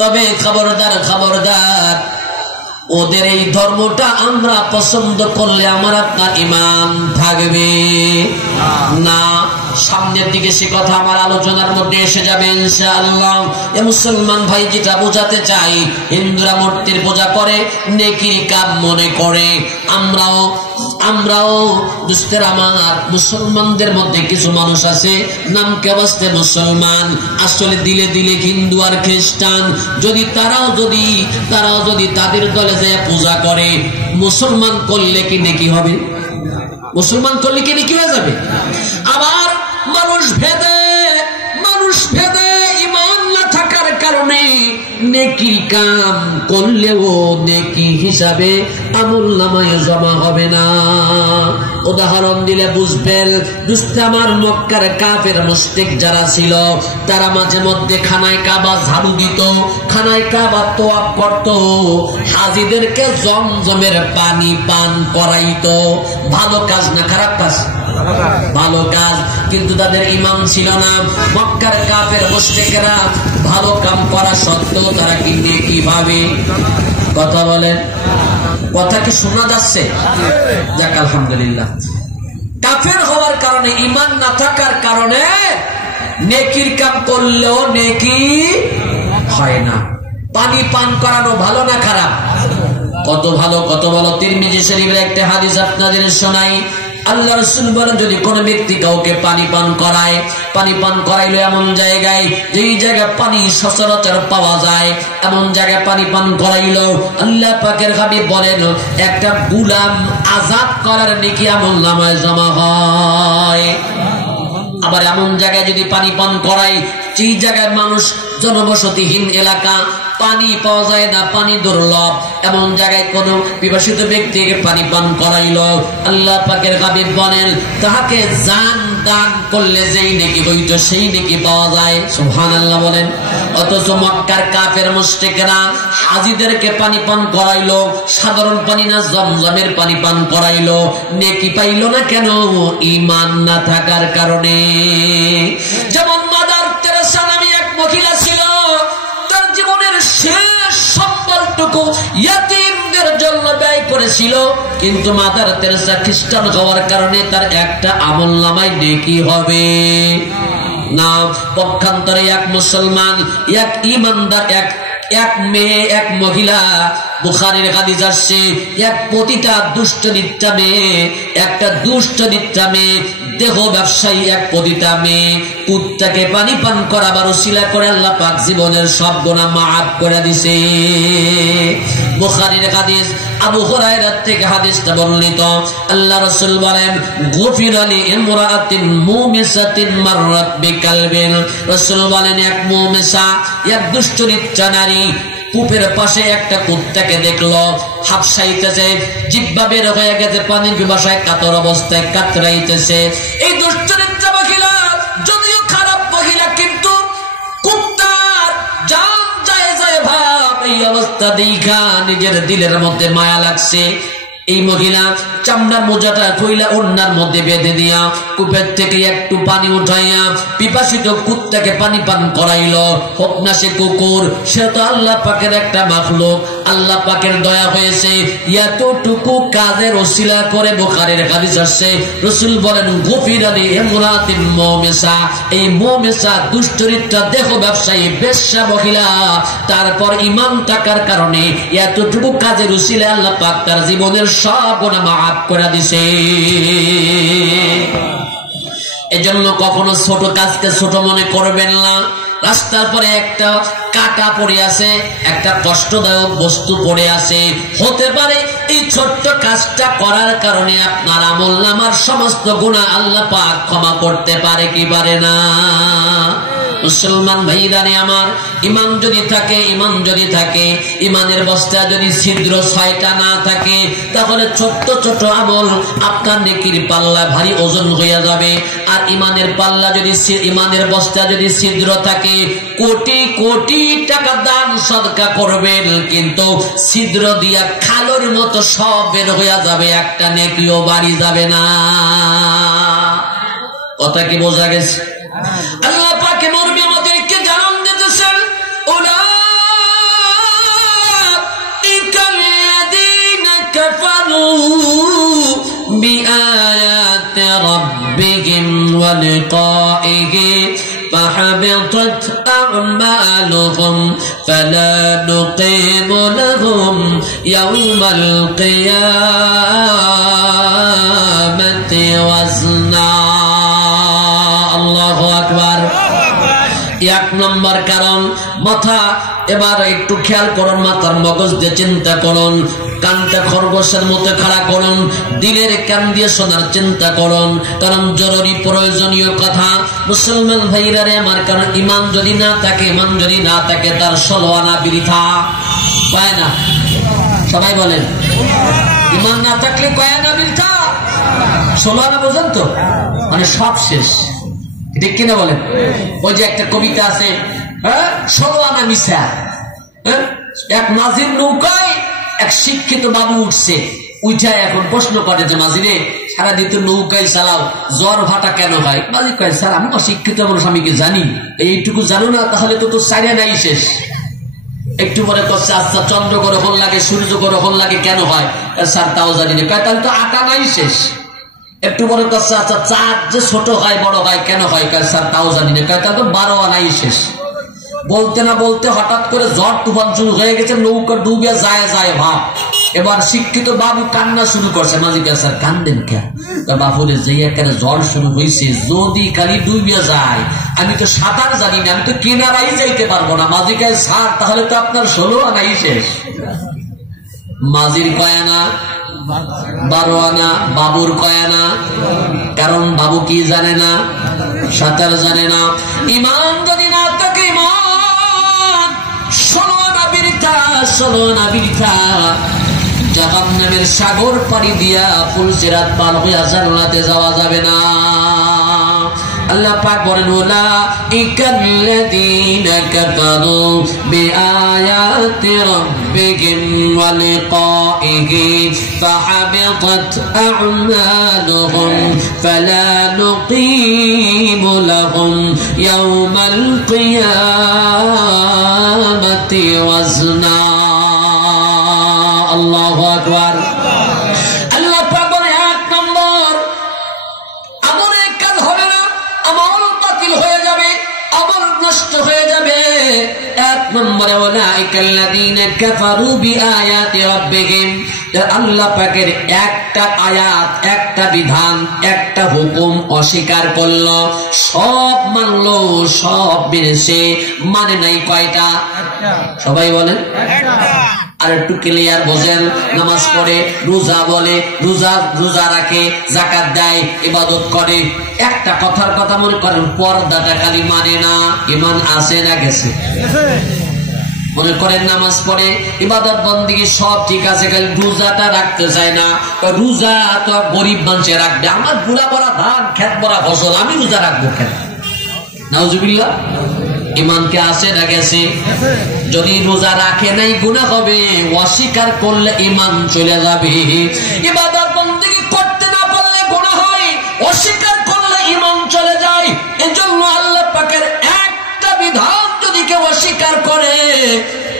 তবে খবরদার খবরদার, ওদের এই ধর্মটা আমরা পছন্দ করলে আমার আপনার ঈমান থাকবে না। সামনের দিকে সে কথা আমার আলোচনার মধ্যে এসে যাবে ইনশাআল্লাহ। এ মুসলমান ভাই, যেটা বোঝাতে চাই, হিন্দুরা মূর্তির পূজা করে, নেকির কাজ মনে করে। আমরাও দুস্থের আমার মুসলমানদের মধ্যে কিছু মানুষ আছে নামকে বাস্তে মুসলমান, আসলে দিলে দিলে হিন্দু আর খ্রিস্টান। তারাও যদি তাদের দলে যায় পূজা করে, মুসলমান করলে কি নেকি হবে? মুসলমান করলে কি নেকি হয়ে যাবে? আবার মানুষ ভেদে ঈমান না থাকার কারণে নেকির কাম করলেও নেকি হিসাবে আমলনামায় জমা হবে না। উদাহরণ দিলে বুঝবেন, দুস্তে আমার মক্কার কাফের মুশরিক যারা ছিল, তারা মাঝে মধ্যে খানায় কাবা ঝাড়ু দিত, খানায় কাবা তোয়াফ করত, হাজিদেরকে জমজমের পানি পান করাইতো। ভালো কাজ না খারাপ কাজ? ভালো কাজ। কিন্তু তাদের ঈমান ছিল না। মক্কার কাফের মুশরিকরা ভালো কাম করা সত্ত্বেও তারা কি নেকি ভাবে? কথা বলেন, কথা কি শোনা যাচ্ছে? যাক আলহামদুলিল্লাহ। কাফের হওয়ার কারণে, ঈমান না থাকার কারণে নেকির কাম করলেও নেকি হয় না। পানি পান করানো ভালো না খারাপ? কত ভালো, কত ভালো। তিরমিজি শরীফের একটা হাদিস আপনাদের শোনাই। আল্লাহ রাসূল বলেন, যদি কোন ব্যক্তি কাউকে পানি পান করাইলো এমন জায়গায়, যেই জায়গায় পানি সচরাচর পাওয়া যায়, এমন জায়গায় পানি পান করাইলো, আল্লাহ পাকের হাবিব বলেন, একটা গোলাম আযাদ করার নেকি আমলনামায় জমা হয়। আবার এমন জায়গায় যদি পানি পান করাই, যে জায়গায় মানুষ জনবসতিহীন এলাকা, পানি পাওয়া যায় না, পানি দুর্লভ, এমন জায়গায় কোন পিপাসিত ব্যক্তিকে পানি পান করাইলো, আল্লাহ পাকের হাবিব বলেন, তাহাকে জান দান করলে যেই নেকি হইতো সেই নেকি পাওয়া যায়। সুবহানাল্লাহ বলেন। অথচ মক্কার কাফের মুশরিকরা হাজীদেরকে পানি পান করাইলো, সাধারণ পানি না, জমজমের পানি পান করাইলো, নেকি পাইলো না কেন? ঈমান না থাকার কারণে। যেমন মাদার তেরেসা নামে এক মহিলা ছিল, তার জীবনের শেষ সম্বলটুকু ইয়াতীমদের জন্য ব্যয় করেছিল, কিন্তু মাদার তেরেসা খ্রিস্টান হওয়ার কারণে তার একটা আমলনামায় নেকি হবে না। পক্ষান্তরে এক মুসলমান, এক ঈমানদার, এক মেয়ে, এক মহিলা, বুখারীর হাদিস আসছে, এক প্রতিটা দুষ্টনিত্যা মেয়ে, একটা দুষ্টনিত্যা মেয়ে, দেহ ব্যবসায়ী এক প্রতিটা মেয়ে, কুত্তাকে পানি পান করাবার ওসিলা করে আল্লাহ পাক জীবনের সব গুনাহ মাফ করে দিয়েছে। বুখারীর হাদিস, আবু হুরায়রা থেকে হাদিসটা বর্ণিত। আল্লাহ রাসূল বলেন, গুফিরা লি ইমরাআতিন মুমিসাতিন মাররাত বিকালবিন। রাসূল বলেন, এক মুমিসা, এক দুষ্টনিত্যা নারী কূপের পাশে একটা কুত্তাকে দেখলো, হাফসাইতেছে, জিহ্বা বের হয়ে গেছে, পানির পিপাসায় কাতর অবস্থায় কাতরাইতেছে। এই দুষ্টনিত্যা মহিলা যদিও খারাপ মহিলা, কিন্তু কুত্তার জান যায় ভাব, এই অবস্থা দেখা নিজের দিলের মধ্যে মায়া লাগছে। এই মহিলা চামড়ার মোজাটা কইলা ওড়নার মধ্যে বেঁধে দিয়া কূপের থেকে একটু পানি উঠাইয়া পিপাসিত কুত্তাকে পানি পান করাইলো। হোক না সে কুকুর, সে তো আল্লাহ পাকের একটা মাখলুক, আল্লাহ পাকের দয়া হয়েছে। এতটুকু কাজের ওসিলা করে বুখারীর হাদিস আসছে, রাসূল বলেন, গুফিরা লি ইমরাতিন মুমিসা। এই মুমিসা দুষ্টরিত্রা দেহ ব্যবসায়ী বেশ্যা মহিলা, তারপর ঈমান থাকার কারণে এতটুকু কাজের ওসিলা আল্লাহ পাক তার জীবনের সব গুনাহ মাফ করে দিছে। এজন্য কখনো ছোট কাজকে ছোট মনে করবেন না। রাস্তার পরে একটা কাটা পড়ে আছে, একটা কষ্টদায়ক বস্তু পড়ে আছে, হতে পারে এই ছোট্ট কাজটা করার কারণে আপনার আমলনামার সমস্ত গুনাহ আল্লাহ পাক ক্ষমা করতে পারে কি পারে না? মুসলমান ভাইরানে আমার, ঈমান যদি থাকে, ঈমানের বস্তা যদি ছিদ্র 6টা না থাকে, তাহলে ছোট্ট ছোট আমল আপনার নেকির পাল্লা ভারী ওজন হয়ে যাবে। আর ঈমানের পাল্লা যদি, ঈমানের বস্তা যদি ছিদ্র থাকে, কোটি কোটি টাকা দান সদকা করবেন, কিন্তু ছিদ্র দিয়া খালের মতো সব বের হয়ে যাবে, একটা নেকিও বাড়ি যাবে না। কথা কি বোঝা গেছে? আল্লাহ পাক মরবে আমাদেরকে জানান দিতেছেন, উলাইকা ولقائه فحبطت أعمالهم فلا نقيم لهم يوم القيامة وزنا الله أكبر এক নম্বর কারণ মাথা এবার একটু খেয়াল করুন মাথার মগজ দিয়ে চিন্তা করুন কানটা খরগোশের মতো খাড়া করুন দিলের কান দিয়ে শোনার চিন্তা করুন কারণ জরুরি প্রয়োজনীয় কথা মুসলমান ভাইরা রে আমার কারণ ঈমান যদি না থাকে তার 16 আনা বৃথা পায় না সবাই বলেন ঈমান না থাকলে কয় আনা বৃথা 16 আনা বোঝেন তো মানে সব শেষ ঠিক কিনা বলেন ওই যে একটা কবিতা আছে 16 আনা মিশা এক মাঝির নৌকায় এক শিক্ষিত বাবু উঠছে উঠায় এখন প্রশ্ন করে যে মাঝিরে সারাদিন তো নৌকায় চালাও জ্বর ভাটা কেন হয় মাঝি কয় স্যার আমি অশিক্ষিত মানুষ আমি কি জানি এইটুকু জানো না তাহলে তো তোর সাইরা নাই শেষ একটু পরে করছে আচ্ছা চন্দ্র গ্রহণ লাগে সূর্য গ্রহণ লাগে কেন হয় স্যার তাও জানি না কয় তাহলে তো আটা নাই শেষ একটু পরে করছে আচ্ছা চাঁদ যে ছোট হয় বড় হয় কেন হয় কয় স্যার তাও জানি না কয় তাহলে তো 12 আনাই শেষ বলতে না বলতে হঠাৎ করে ঝড় তুফান শুরু হয়ে গেছে নৌকা ডুবে যায় ভাব এবার শিক্ষিত বাবু কান্না শুরু করছে মাঝি কে স্যার কান্দেন কেন বাবুরে যে এখানে ঝড় শুরু হয়েছে যদি খালি ডুবে যায় আমি তো সাঁতার জানি না আমি তো কিনারাই যাইতে পারবো না মাঝি কে স্যার তাহলে তো আপনার 16 আনাই শেষ মাঝির কয় আনা 12 আনা বাবুর কয় আনা কারণ বাবু কি জানে না সাঁতার জানে না ঈমান যদি না থাকে ঈমান 16 আনা বৃথা জাহান্নামের সাগর পাড়ি দিয়া ফুলসিরাত পার হইয়া জান্নাতে যাওয়া যাবে না আল্লাহ পাক বলেন উলাইকাল্লাযীনা কাফারু বিআয়াতি রাব্বিহিম ওয়া লিকাইহি ফাহাবিতাত আ'মালুহুম ফালা নুকিমু লাহুম ইয়াওমাল কিয়ামাতি ওয়াজনা আল্লাহু আকবার আল্লাহ পাক বলেন এক নম্বর আমলের কাজ হবে না আমল বাতিল হয়ে যাবে আমল নষ্ট হয়ে যাবে এক নম্বরে উলাইকাল্লাযীনা কাফারু বিআয়াতি রাব্বিহিম আল্লাহ পাকের একটা আয়াত একটা বিধান একটা হুকুম অস্বীকার করলো সব মানলো সব মেনেছে মানে নাই কয়টা সবাই বলেন আর একটু ক্লিয়ার বোঝেন নামাজ পড়ে রোজা বলে রোজা রাখে যাকাত দেয় ইবাদত করে একটা কথার কথা মনে করেন পর্দাটা খালি মানে না ঈমান আছে না গেছে মনে করেন নামাজ পড়ে ইবাদত বন্দেগী সব ঠিক আছে খালি রোজাটা রাখতে চায় না রোজা তো গরিব মানুষে রাখবে আমার বুড়া বড়া ধান খেত বড়া ফসল আমি রোজা রাখবো কেন নাউজুবিল্লাহ ঈমান কে আছে না গেছে যদি রোজা রাখে নাই গুনাহ হবে অস্বীকার করলে ঈমান চলে যাবে ইবাদত বন্দেগী করতে না পারলে গুনাহ হয় অস্বীকার করলে ঈমান চলে যায় এজন্য আল্লাহ পাকের একটা বিধান যদি কেউ অস্বীকার করে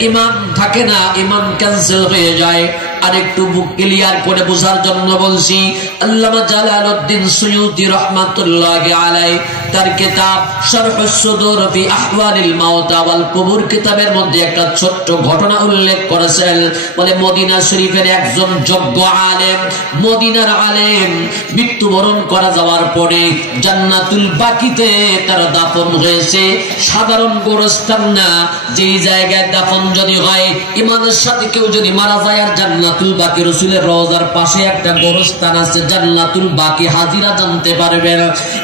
ঈমান থাকে না ঈমান ক্যান্সেল হয়ে যায় আরেকটু বুক ক্লিয়ার করে বোঝার জন্য বলছি আল্লামা জালালউদ্দিন সুয়ুতি রাহমাতুল্লাহি আলাইহি তার কিতাব শারহুস সুদুর ফি আহওয়ালিল মাউতা ওয়াল কুবুর কিতাবের মধ্যে একটা ছোট্ট ঘটনা উল্লেখ করেছেন বলে মদিনা শরীফের একজন যোগ্য আলেম মদিনার আলেম মৃত্যুবরণ করা যাওয়ার পরে জান্নাতুল বাকিতে তার দাফন হয়েছে সাধারণ গোরস্থান না যেই জায়গায় দাফন যদি হয় ঈমানের সাথে কেউ যদি মারা যায় আর জান্নাতুল বাকি রাসূলের রওজার পাশে একটা গোরস্থান আছে জান্নাতুল বাকি হাজিরা জানতে পারবেন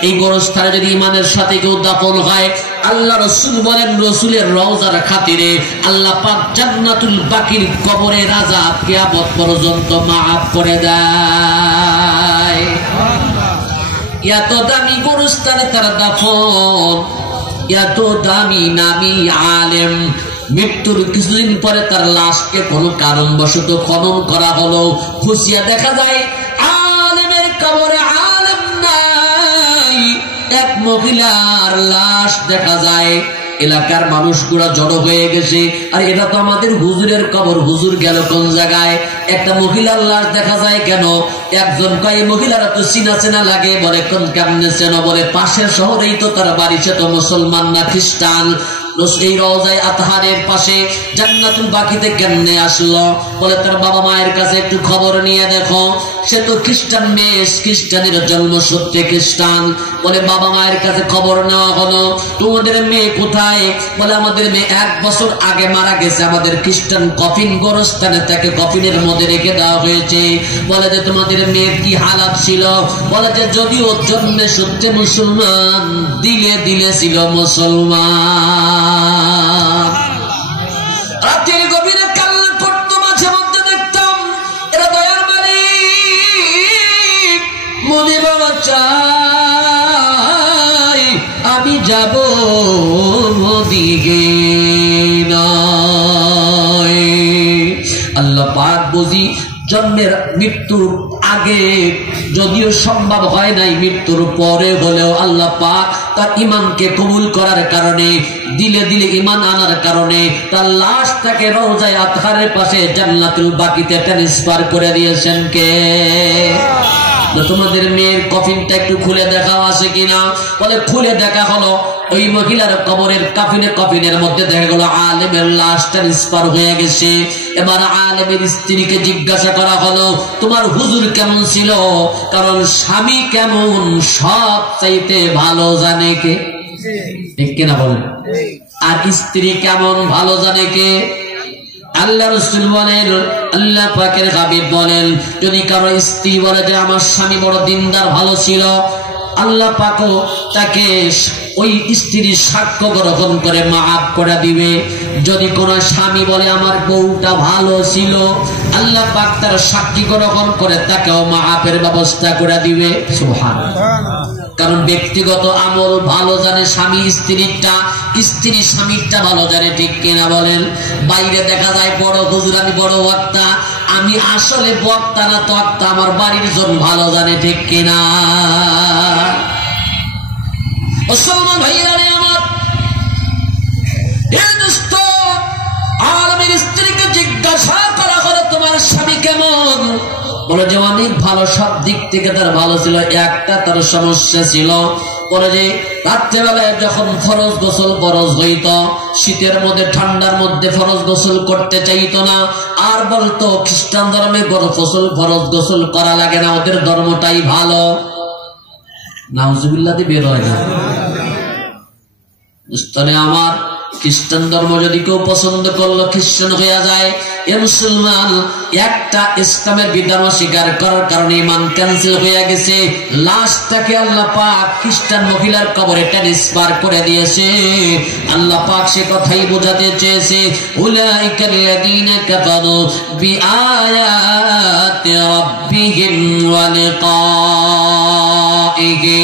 এই গোরস্থানে যদি ঈমানের সাথে কেউ দাফন হয় আল্লাহ রাসূল বলেন রাসূলের রওজার খাতিরে আল্লাহ পাক জান্নাতুল বাকির কবরের আযাব কিয়ামত পর্যন্ত maaf করে দেয় এত দামি গোরস্থানে তার দাফন এত দামি নামি আলেম মৃত্যুর কিছুদিন পরে তার লাশকে কোনো কারণবশত খনন করা হলো খুঁজিয়া দেখা যায় আলেমের কবরে আলেম নাই এক মহিলার লাশ দেখা যায় এলাকার মানুষগুলা জড়ো হয়ে গেছে। আর এটা তো আমাদের হুজুরের কবর, হুজুর গেল কোন জায়গায়? একটা মহিলার লাশ দেখা যায় কেন? একজন কয় মহিলারা তো চিনা চেনা লাগে। বলে কোন কেমনে চেন? বলে পাশের শহরেই তো তার বাড়ি, সে তো মুসলমান না খ্রিস্টান। এই রওজায়ে আতহারের পাশে জান্নাতুল বাকিতে কেমনে আসলো? বলে তার বাবা মায়ের কাছে একটু খবর নিয়ে দেখো, সে তো খ্রিস্টান মেয়ে, খ্রিস্টানের জন্মসূত্রে খ্রিস্টান। বলে বাবা মায়ের কাছে খবর নেওয়া হলো, তোমাদের মেয়ে কোথায়? বলে আমাদের মেয়ে 1 বছর আগে মারা গেছে, আমাদের খ্রিস্টান কফিন গোরস্থানে তাকে কফিনের মধ্যে রেখে দেওয়া হয়েছে। বলে যে তোমাদের মেয়ের কি হালাত ছিল? বলে যে যদিও জন্মে সূত্রে মুসলমান, দিলে দিলে ছিল মুসলমান। রাতের গভীরে কান্না করতো, মাঝে মধ্যে দেখতাম এরা দয়ার মালিক, মনে বাবা চাই আমি যাব মদিগে নয়। আল্লাহ পাক বুঝি জন্মের মৃত্যুর আগে যদিও সম্ভব হয় নাই, মৃত্যুর পরে হলেও আল্লাহ পাক তার ঈমানকে কবুল করার কারণে, দিলে দিলে ঈমান আনার কারণে তার লাশটাকে রওজায়ে আতহারের পাশে জান্নাতুল বাকিতে ট্রান্সফার করে দিয়েছেন কে? তোমাদের মেয়ের কফিনটা একটু খুলে দেখাও আছে কিনা? বলে খুলে দেখা হলো, ওই মহিলার কবরের কফিনের মধ্যে দেখা গেল আলেমের লাশ ট্রান্সফার হয়ে গেছে। এবার আলেমের স্ত্রীকে জিজ্ঞাসা করা হলো, তোমার হুজুর কেমন ছিল? কারণ স্বামী কেমন সব চাইতে ভালো জানে কে? ঠিক কিনা বলেন? আর স্ত্রী কেমন ভালো জানে কে? আল্লাহ রাসূল বলেন, আল্লাহ পাকের হাবিব বলেন, যদি কারো স্ত্রী বলে যে আমার স্বামী বড় দিনদার ভালো ছিল, আল্লাহ পাকও তাকে ওই স্ত্রীর সাক্ষ্য গ্রহণ করে মাফ করে দিবে। যদি কোন স্বামী বলে আমার বউটা ভালো ছিল, আল্লাহ পাক তার সাক্ষী গ্রহণ করে তাকেও মাফের ব্যবস্থা করে দিবে। সুবহানাল্লাহ। কারণ ব্যক্তিগত আমল ভালো জানে স্বামী স্ত্রীরটা, স্ত্রী স্বামীরটা ভালো জানে। ঠিক কিনা বলেন? বাইরে দেখা যায় বড় হুজুর, আমি বড় বক্তা, আমি আসলে বক্তা না তক্তা, আমার বাড়ির জন ভালো জানে। ঠিক কিনা? মুসলমান ভাইরা রে আমার, এই দোস্ত আলমের স্ত্রীকে জিজ্ঞাসা করা হলো তোমার স্বামী কেমন? বলে যে অনেক ভালো, সব দিক থেকে তার ভালো ছিল, একটা তার সমস্যা ছিল। বলে যে রাত্রেবেলায় যখন ফরজ গোসল ফরজ হইত, শীতের মধ্যে ঠান্ডার মধ্যে ফরজ গোসল করতে চাইতো না। আর বলতো খ্রিস্টান ধর্মে ফরজ গোসল করা লাগে না, ওদের ধর্মটাই ভালো। নাউজুবিল্লাহ বের হয় না। আমার খ্রিস্টান ধর্ম যদি কেউ পছন্দ করলো খ্রিস্টান হয়ে যায়, এ মুসলমান একটা ইসলামের বিধান অস্বীকার করার কারণে ঈমান ক্যান্সেল হয়ে গেছে। লাশটাকে আল্লাহ পাক খ্রিস্টান মহিলার কবরে ট্রান্সফার করে দিয়েছে। আল্লাহ পাক সে কথাই বোঝাতে চেয়েছে, উলাইকাল্লাযীনা কাফারু বিআয়াতি রাব্বিহিম ওয়া লিকাইহি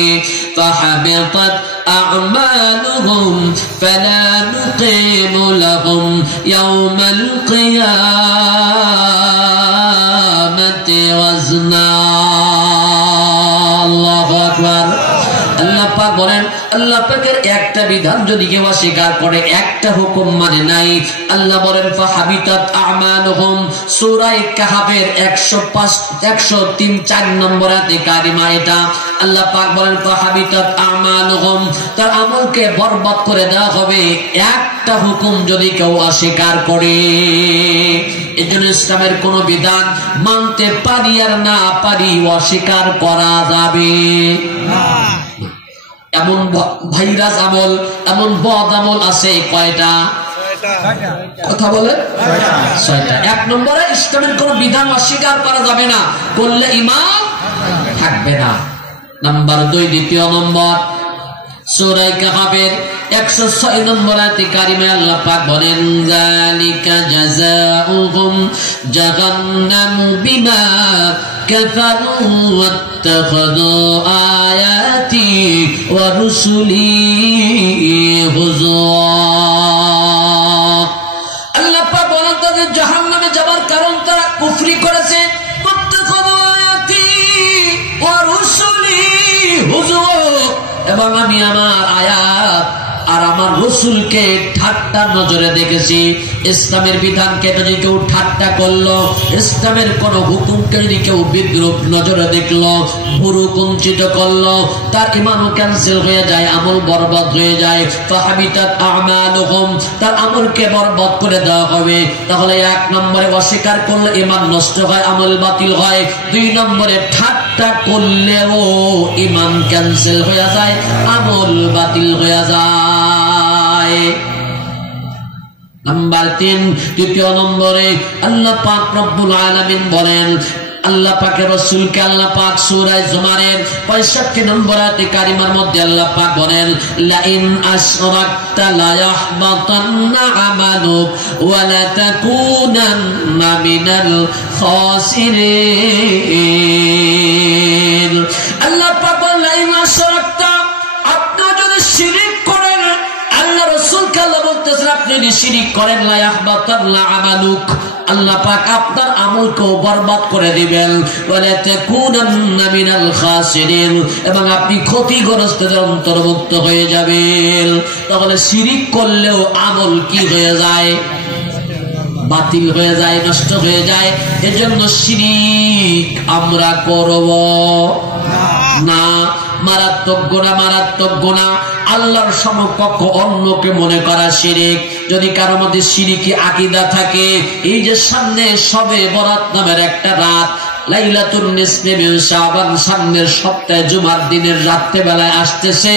ফাহাবিতাত أعمالهم فلا نقيم لهم يوم القيامة وزنا الله أكبر। আল্লাহ পাক বলেন, আল্লাহ পাকের একটা বিধান যদি কেউ অস্বীকার করে, একটা হুকুম মানে নাই, আল্লাহ বলেন ফাহাবিতাত আমালুহুম। সূরা কাহফের 103-4 নম্বর আয়াতে কারিমা এটা। আল্লাহ পাক বলেন ফাহাবিতাত আমালুহুম, তার আমলকে বরবাদ করে দেওয়া হবে একটা হুকুম যদি কেউ অস্বীকার করে। এজন্য ইসলামের কোন বিধান মানতে পারি আর না পারি, অস্বীকার করা যাবে না। এমন ভাইরাস আমল, এমন বদ আমল আছে কয়টা? কথা বলে 6টা। 1 নম্বরে ইসলামের কোন বিধান অস্বীকার করা যাবে না, করলে ঈমান থাকবে না। নাম্বার 2, দ্বিতীয় নম্বর সূরা কাহফের 106 নম্বর আয়াতে কারিমায় আল্লাহ পাক বলেন, যালিকা জাযাউহুম জাহান্নাম বিমা কাফারু ওয়াত্তাখাযু আয়াতি ওয়া রুসুলি হুজুয়া। আল্লাহ পাক বলেন তাদের জাহান্নামে যাবার কারণ তারা কুফরি করেছে। ওয়াত্তাখাযু আয়াতি ওয়া রুসুলি হুজুয়া, এবং আমি আমার আয়াত আর আমার রাসূল রসুলকে ঠাট্টা নজরে দেখেছি। ইসলামের বিধানকে যদি কেউ ঠাট্টা করলো, ইসলামের কোন হুকুমকে যদি কেউ বিদ্রুপ নজরে দেখলো, ভুরু কুঞ্চিত করলো, তার ইমানও ক্যান্সেল হয়ে যায়, আমল বরবাদ হয়ে যায়। ফাহাবিতাত আমালুহুম, তার আমলকে বরবাদ করে দেওয়া হবে। তাহলে 1 নম্বরে অস্বীকার করলে ইমান নষ্ট হয়, আমল বাতিল হয়। 2 নম্বরে ঠাট্টা করলেও ইমান ক্যান্সেল হয়ে যায়, আমল বাতিল হয়ে যায়। নাম্বার 3, তৃতীয় নম্বরে আল্লাহ পাক রব্বুল আলামিন বলেন, আল্লাহ পাকের রাসূলকে আল্লাহ পাক সূরা জুমারের 65 নম্বর আয়াতে কারিমার মধ্যে আল্লাহ পাক বলেন, লা ইন আশরাকতা লা ইয়াহবাতান্না আমালুক ওয়া লা তাকুনান্না মিনাল খাসিরিন। আল্লাহ পাক বলেন, লা ইন আশরাকতা, আপনি যদি শিরক করেন, আল্লাহ রাসূলকে আল্লাহ বলতেছেন আপনি যদি শিরক করেন, লা ইয়াহবাতান্না আমালুক, আল্লাহ পাক আপনার আমলকে বরবাদ করে দিবেন, ওয়ালা তাকুনান্না মিনাল খাসিরিন, এবং আপনি ক্ষতিগ্রস্তদের অন্তর্ভুক্ত হয়ে যাবেন। তাহলে শিরক করলেও আমল কি হয়ে যায়? বাতিল হয়ে যায়, নষ্ট হয়ে যায়। এজন্য শিরক আমরা করব না। মারাত্মক গুনাহ, মারাত্মক গুনাহ। আল্লাহর সমকক্ষ অন্যকে মনে করা শিরক। যদি কারো মধ্যে শিরকি আকীদা থাকে, এই যে সামনে শবে বরাত নামের একটা রাত, লাইলাতুন নিসফি মিন শাবান, সামনের সপ্তাহে জুমার দিনের রাত্রে বেলায় আসতেছে,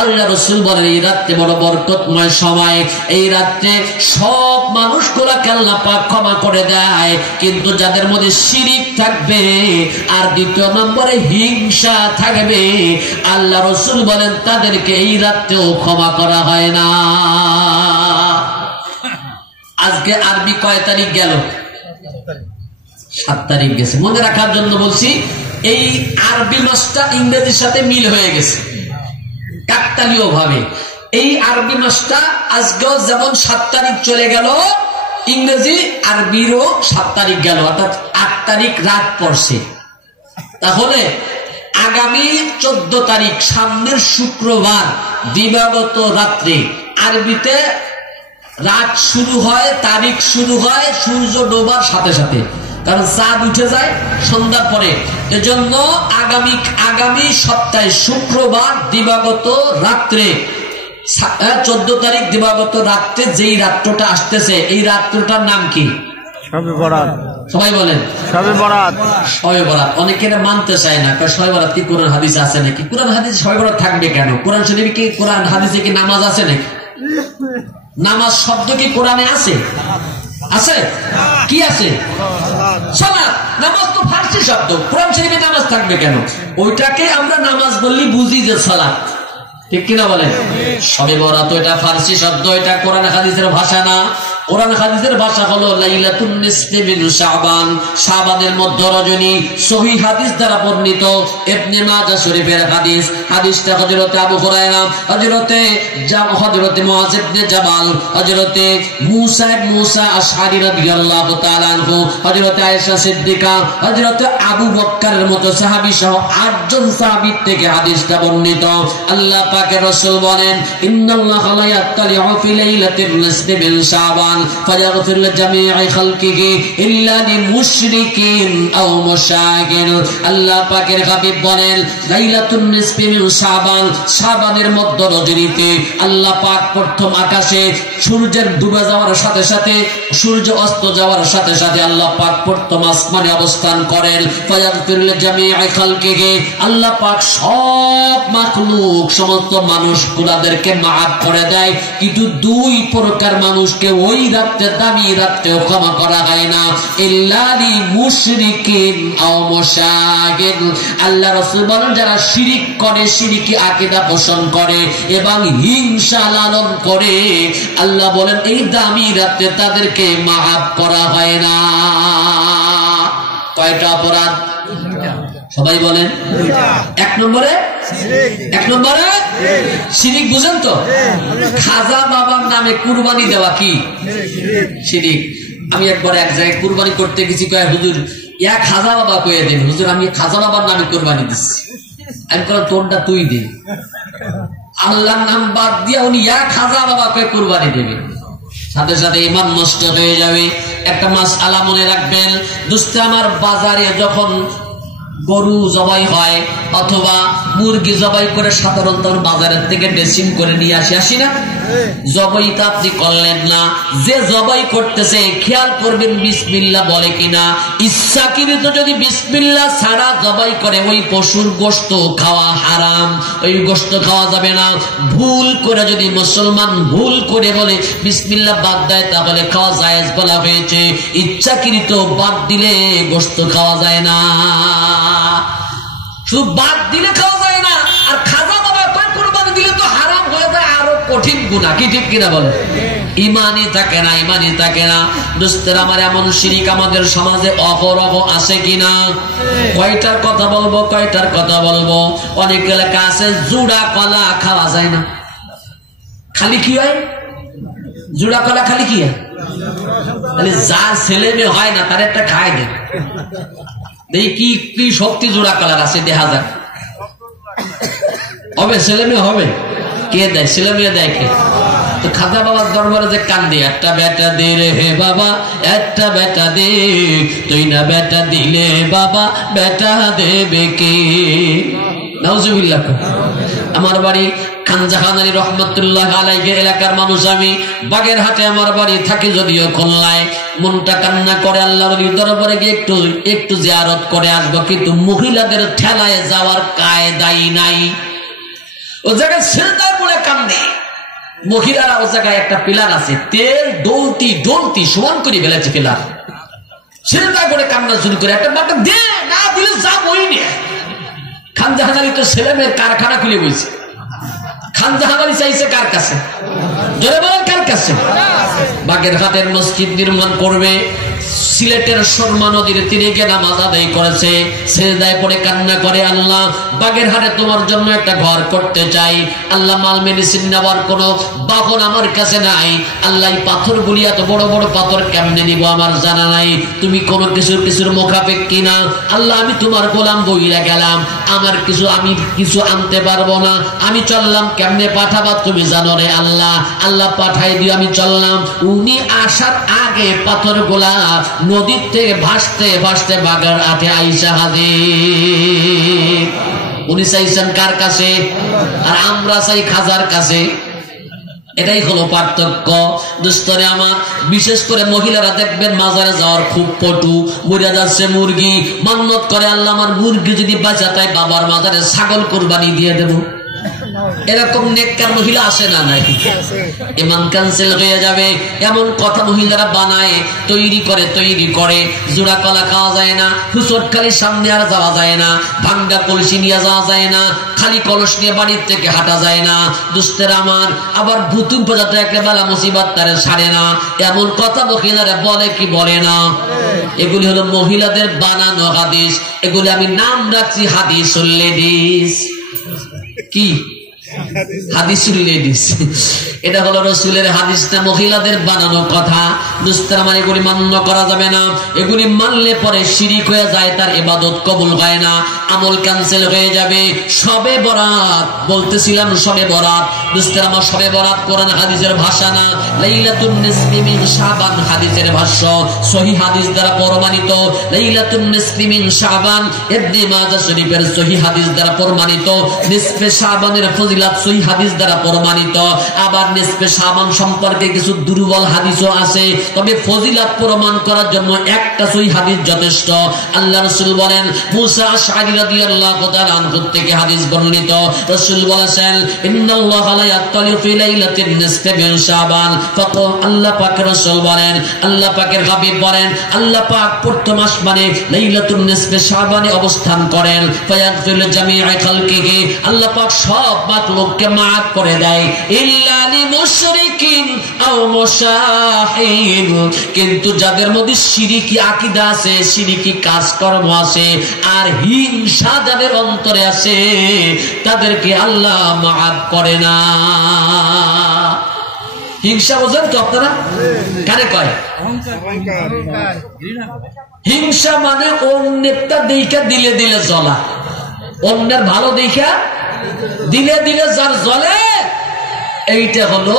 আল্লাহ রাসূল বলেন এই রাতে বড় বরকতময় সময়। এই রাতে সব মানুষগুলোকে আল্লাহ পাক ক্ষমা করে দেয়, কিন্তু যাদের মধ্যে শিরক থাকবে আর 2 নম্বরে হিংসা থাকবে, আল্লাহ রাসূল বলেন তাদেরকে এই রাতেও ক্ষমা করা হয় না। আজকে আরবি কয় তারিখ গেল? 7 তারিখ গেছে। মনে রাখার জন্য বলছি, এই আরবি মাসটা ইংরেজির সাথে মিল হয়ে গেছে কাকতালীয় ভাবে। এই আরবি মাসটা আজকেও যেমন 7 তারিখ চলে গেল, ইংরেজি আরবিরও 7 তারিখ গেল, অর্থাৎ 8 তারিখ রাত পড়ছে। তাহলে আগামী 14 তারিখ সামনের শুক্রবার দিবাগত রাত্রে, আরবিতে রাত শুরু হয়, তারিখ শুরু হয় সূর্য ডোবার সাথে সাথে, কারণ চাঁদ উঠে যায় সন্ধ্যার পরে। এজন্য আগামী সপ্তাহে শুক্রবার দিবাগত রাত্রে, 14 তারিখ দিবাগত রাত্রে যেই রাত্রটা আসতেছে, এই রাত্রটার নাম কি? শবে বরাত। সবাই বলেন শবে বরাত। শবে বরাত। অনেকে মানতে চায় না, শবে বরাত কি কোরআন হাদিস আছে নাকি? কোরআন হাদিস শবে বরাত থাকবে কেন? কোরআন শরীফে কি, কোরআন হাদিসে কি নামাজ আছে নাকি? নামাজ শব্দ কি কোরআনে আছে? আছে? কি আছে? সালাত। নামাজ তো ফার্সি শব্দ, কোরআন শরীফে নামাজ থাকবে কেন? ওইটাকে আমরা নামাজ বললি বুঝি যে সালাত, ঠিক কিনা বলেন? শবে বরাত এটা ফার্সি শব্দ, এটা কোরআন হাদিসের ভাষা না। কোরআন হাদিসের ভাষা হলো লাইলাতুন নিসফি মিন শাবান, শাবানের মধ্য রজনী। সহিহ হাদিস দ্বারা বর্ণিত, ইবনে মাজাহ শরীফের হাদিস। হাদিসটা হযরতে আবু হুরায়রা, হযরতে মুআয ইবনে জাবাল, হযরতে মুসা আশআরী রাদিয়াল্লাহু তাআলা আনহু, হযরতে আয়েশা সিদ্দিকা, হযরতে আবু বকরের মতো সাহাবী সহ 8 জন সাহাবীর থেকে হাদিসটা বর্ণিত। আল্লাহ পাকের রাসূল বলেন, ইন্নাল্লাহা লা ইয়াত্তালিউ ফি লাইলাতিন নিসফি মিন শাবান ফায়াগফির লিজামিই খালকিহি ইল্লা লিমুশরিকিন আও মুশাকিন। আল্লাহ পাকের হাবিব বলেন, লাইলাতুন নিসফি মিন শাবান, শাবানের মধ্য রজনীতে আল্লাহ পাক প্রথম আকাশে সূর্যের ডুবে যাওয়ার সাথে সাথে, সূর্য অস্ত যাওয়ার সাথে সাথে আল্লাহ পাক প্রথম আসমানে অবস্থান করেন। ফায়াগফির লিজামিই খালকিহি, আল্লাহ পাক সব মাখলুক, সমস্ত মানুষগুলাদেরকে মাফ করে দেয়, কিন্তু 2 প্রকার মানুষকে ওই রাতে, দামি রাতেও ক্ষমা করা হয় না, ইল্লা লিমুশরিকিন আও মুশাকিন। আল্লাহ রাসূল বলেন, যারা শিরক করে, শিরকি আকীদা পোষণ করে এবং হিংসা লালন করে, আল্লাহ বলেন এই দামি রাতে তাদেরকে মাফ করা হয় না। কয়টা অপরাধ? সবাই বলেন। 1 নম্বরে শিরিক। বুঝেন তো? খাজা বাবার নামে কুরবানি দেওয়া কি শিরিক? আমি একবার এক জায়গায় কুরবানি করতে গেছি, কয় হুজুর খাজা বাবা কয়ে দেন। হুজুর আমি খাজা বাবার নামে কুরবানি দিচ্ছি। আমি কল তোরটা তুই দে। আল্লাহর নাম বাদ দিয়ে উনি এক খাজা বাবাকে কুরবানি দেবে, সাথে সাথে ইমান নষ্ট হয়ে যাবে। একটা মাসআলা মনে রাখবেন দোস্ত আমার, বাজারে যখন গরু জবাই হয় অথবা মুরগি জবাই করে সাধারণত বাজারের থেকে ড্রেসিং করে নিয়ে আসি না, জবাই তো আপনি করলেন না, যে জবাই করতেছে খেয়াল করবেন বিসমিল্লাহ বলে কিনা। ইচ্ছাকৃত যদি বিসমিল্লাহ ছাড়া জবাই করে ওই পশুর গোশত খাওয়া হারাম, ওই গোশত খাওয়া যাবে না। ভুল করে যদি মুসলমান ভুল করে বলে বিসমিল্লাহ বাদ দেয় তাহলে খাওয়া জায়েজ বলা হয়েছে, ইচ্ছাকৃত বাদ দিলে গোশত খাওয়া যায় না, শুধু বাদ দিলে খাওয়া যায় না। আর খাজা বাবা কুরবানি দিলে তো হারাম হয়ে যায়, আরো কঠিন গুনাহ, কি ঠিক কিনা বলে? ইমানই থাকে না, ইমানই থাকে না। দোস্তের আমার, এমন শিরিক আমাদের সমাজে অহরহ আছে কিনা? কয়টার কথা বলবো, কয়টার কথা বলবো। অনেক এলাকা আছে জুড়া কলা খাওয়া যায় না, খালি কি হয় জুড়া কলা, খালি কি হয়, যার ছেলে মেয়ে হয় না তার একটা খায় দেয়, কি কি শক্তি জোড়া কালার আছে দেখা যাক, হবে ছেলে মেয়ে হবে, কে দেয়? ছেলে মেয়ে দেয় কে? তো খাজা বাবার দরবারে যে কান্দে, একটা বেটা দে রে হে বাবা, একটা বেটা দে, তুই না বেটা দিলে বাবা বেটা দেবে কে? নাউজুবিল্লাহ। আমার বাড়ি খানজাহান আলী রহমতুল্লাহ আলাইহি এলাকার মানুষ আমি, বাগেরহাটে আমার বাড়ি, থাকি যদিও খুলনায়। মনটা কান্না করে আল্লাহর দরবারে গিয়ে একটু জিয়ারত করে আসবো, কিন্তু মহিলাদের ঠেলায় যাওয়ার কায়দাই নাই। ও জায়গায় সিজদায় পড়ে কান্দে মহিলারা, ও জায়গায় একটা পিলার আছে, তেল ডলতি ডলতি সমান করে ফেলেছে পিলার, সিজদায় পড়ে কান্না শুরু করে, একটা বাটা দে, না দিলে যা বই নিয়ে। খানজাহান আলী তো ছেলে মেয়ের কারখানা খুলে বইছে, খানজাহান আলী চাইছে কার কাছে? জোরে বলেন কার কাছে? বাগেরহাটের মসজিদ নির্মাণ করবে, সিলেটের শর্মা নদীর তীরে গিয়ে নামাজ আদায় করেছে, সিজদায় পড়ে কান্না করে, আল্লাহ বাগেরহাটে তোমার জন্য একটা ঘর করতে চাই, আল্লাহ মাল মেডিসিন নেওয়ার কোনো বাহন আমার কাছে নাই, আল্লাহ পাথর গুলি এত বড় বড় পাথর কেমনে নিব আমার জানা নাই, তুমি কোনো কিছুর মুখাপেক কিনা, আল্লাহ আমি তোমার গোলাম বইরা গেলাম, আমার আমি কিছু আনতে পারবো না, আমি চললাম, কেমনে পাঠাবা তুমি জানো রে আল্লাহ, আল্লাহ পাঠাই দিও, আমি চললাম। উনি আসার আগে পাথর গোলা নদীর থেকে ভাসতে ভাসতে বাগেরহাটে আইসা হাজির। উনি চাইছেন কার কাছে? আর আমরা চাই খাজার কাছে। এটাই হলো পার্থক্য। দোস্তরে আমার, বিশেষ করে মহিলারা দেখবেন মাজারে যাওয়ার খুব পটু, মরে যাচ্ছে মুরগি, মান্নত করে আল্লাহ আমার মুরগি যদি বাঁচা তাই বাবার মাজারে ছাগল কুরবানি দিয়ে দেব। এরকম নেককার মহিলা আসে না? নাই, ইমান ক্যান্সেল হয়ে যাবে এমন কথা মহিলারা বানায়, তৈরি করে। জোড়া কলা খাওয়া যায় না, হুসটখালি সামনে আর যাওয়া যায় না, ভাঙ্গা কলসি নিয়ে যাওয়া যায় না, খালি কলস নিয়ে বাড়ির থেকে হাঁটা যায় না। দুস্তের আমার, আবার ভুতুম পর্যন্ত একটা বেলা মুসিবত তারে ছাড়ে না, এমন কথা মহিলারা বলে কি বলে না? এগুলি হলো মহিলাদের বানানো হাদিস, এগুলি আমি নাম রাখছি হাদিসুল লেডিস। কি হাদিসুল লেডিস? এটা হলো রাসূলের হাদিস না, মহিলাদের বানানো কথা। দোস্তের আমার, এগুলি মান্য করা যাবে না, এগুলি মানলে পরে শিরিক হয়ে যায়, তার ইবাদত কবুল হয় না, আমল ক্যান্সেল হয়ে যাবে। শবে বরাত বলতেছিলাম, শবে বরাত দোস্তের আমার, শবে বরাত কোরআন হাদিসের ভাষা না, লাইলাতুন নিসফি মিন শাবান হাদিসের ভাষ্য, সহিহ হাদিস দ্বারা প্রমাণিত। লাইলাতুন নিসফি মিন শাবান ইবনে মাজাহ শরীফের সহিহ হাদিস দ্বারা প্রমাণিত। নিসফে শাবানের ফজিলত সহিহ হাদিস দ্বারা প্রমাণিত। আবার নিসফে শাবান সম্পর্কে কিছু দুর্বল হাদিসও আছে, তবে ফজিলত প্রমাণ করার জন্য একটা সহিহ হাদিস যথেষ্ট। আল্লাহ রাসূল বলেন, মুসা আশআরী রাদিয়াল্লাহু তাআলা আনহু থেকে হাদিস বর্ণিত, রাসূল বলেছেন, ইন্নাল্লাহা লা ইয়াত্তালিউ ফি লাইলাতিন নিসফি মিন শাবান। ফাকাল, আল্লাহ পাকের রাসূল বলেন, আল্লাহ পাকের হাবিব বলেন, আল্লাহ পাক প্রথম আসমানে লাইলাতুন নিসফি শাবানে অবস্থান করেন। ফায়াগফির জামিআ খালকিহি, আল্লাহ পাক সব মাখলুককে মাফ করে দেয়, ইল্লা লিমুশরিকিন আও মুশাহিদ, কিন্তু যাদের মধ্যে শিরকি আকীদা আছে, শিরকি কাজকর্ম আছে, আর হিংসা যাদের অন্তরে আছে, তাদেরকে আল্লাহ মাফ করে না। হিংসা বোঝেন তো আপনারা? কারে কয় হিংসা? মানে অন্যেরটা দেখা দিলে জ্বলা, অন্যের ভালো দেখা দিলে যার জ্বলে এইটা হলো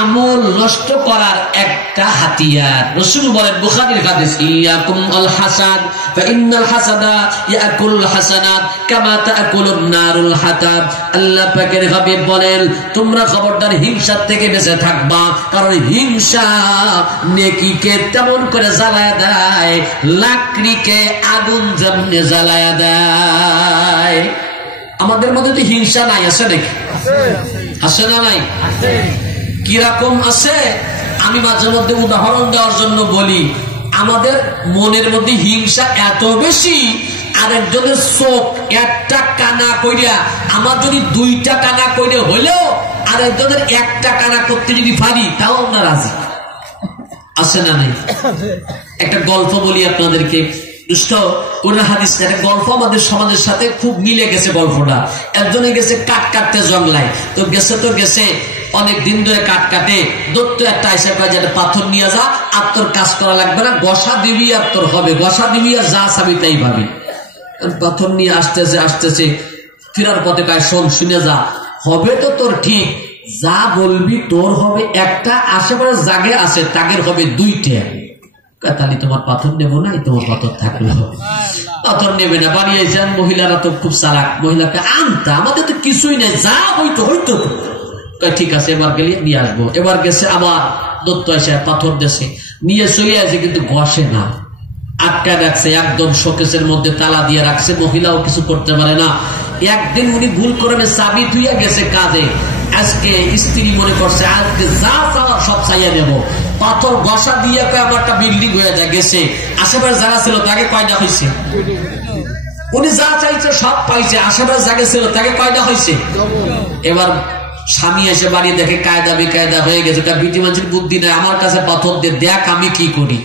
আমল নষ্ট করার একটা হাতিয়ার। রাসূল বলেন বুখারীর হাদিস, ইয়াকুম আল হাসাদ ফাইন্নাল হাসাদা ইয়াকুলুল হাসানাত কামা তাকুলুন নারুল হাতাব। আল্লাহ পাকের হাবিব বলেন তোমরা খবরদার হিংসা থেকে বেঁচে থাকবা, কারণ হিংসা নেকিকে তেমন করে জ্বালায়া দেয় লাকড়িকে আগুন যেমনি জ্বালায়া দেয়। আমাদের মধ্যে তো হিংসা নাই, আছে নাকি? আছে না নাই? কিরকম আছে? আমি মাঝে মধ্যে উদাহরণ দেওয়ার জন্য বলি, আমাদের মনের মধ্যে হিংসা এত বেশি, আরেকজনের চোখ একটা কানা কইরা আমার যদি দুইটা কানা কইরে হইলেও আরেকজনের একটা কানা করতে যদি পারি তাও আমরা রাজি। আছে না নাই? একটা গল্প বলি আপনাদেরকে, দুষ্ট কোন হাদিস, একটা গল্প আমাদের সমাজের সাথে খুব মিলে গেছে। গল্পটা, একজনে গেছে কাঠ কাটতে জঙ্গলায়, তো গেছে অনেক দিন ধরে কাঠ কাটে, দত্ত একটা আইসা কয় যে পাথর নিয়ে যা, আর তোর কাজ করা লাগবে না, গসা দিবি আর তোর হবে, গসা দিবি আর যা চাবি তাই ভাবি। পাথর নিয়ে আসতেছে ফেরার পথে কয় শোন, শুনে যা, হবে তো তোর ঠিক, যা বলবি তোর হবে একটা, আশেপাশে জাগে আছে তাগের হবে দুইটা। তাহলে তোমার পাথর নেবো না, তোমার পাথর থাকলে হবে। পাথর নেবে না, বানিয়েছেন। মহিলারা তো খুব চালাক, মহিলাকে আনতে আমাদের তো কিছুই নেই, যা হইতো ঠিক আছে এবার গেলে নিয়ে আসবো। এবার গেছে, আবার দত্ত এসে পাথর দেশে নিয়ে চলে আসে, কিন্তু ঘষে না, আটকায় রাখছে, একদম শোকেসের মধ্যে তালা দিয়ে রাখছে, মহিলাও কিছু করতে পারে না। একদিন উনি ভুল করবে, চাবি ধুইয়া গেছে কাজে, আজকে স্ত্রী মনে করছে আজকে যা চাওয়ার সব চাইয়া নেব, পাথর ঘষা দিয়ে আমার একটা বিল্ডিং হয়ে যায় গেছে। আশেপাশে জায়গা ছিল তাকে কয়টা হয়েছে? উনি যা চাইছে সব পাইছে, আশেপাশে জায়গা ছিল তাকে কয়টা হয়েছে? এবার স্বামী এসে বাড়ি দেখে কায়দা বেকায়দা হয়ে গেছে। বিটি মানুষের বুদ্ধি নেই, আমার কাছে পাথর দিয়ে দেখ আমি কি করি।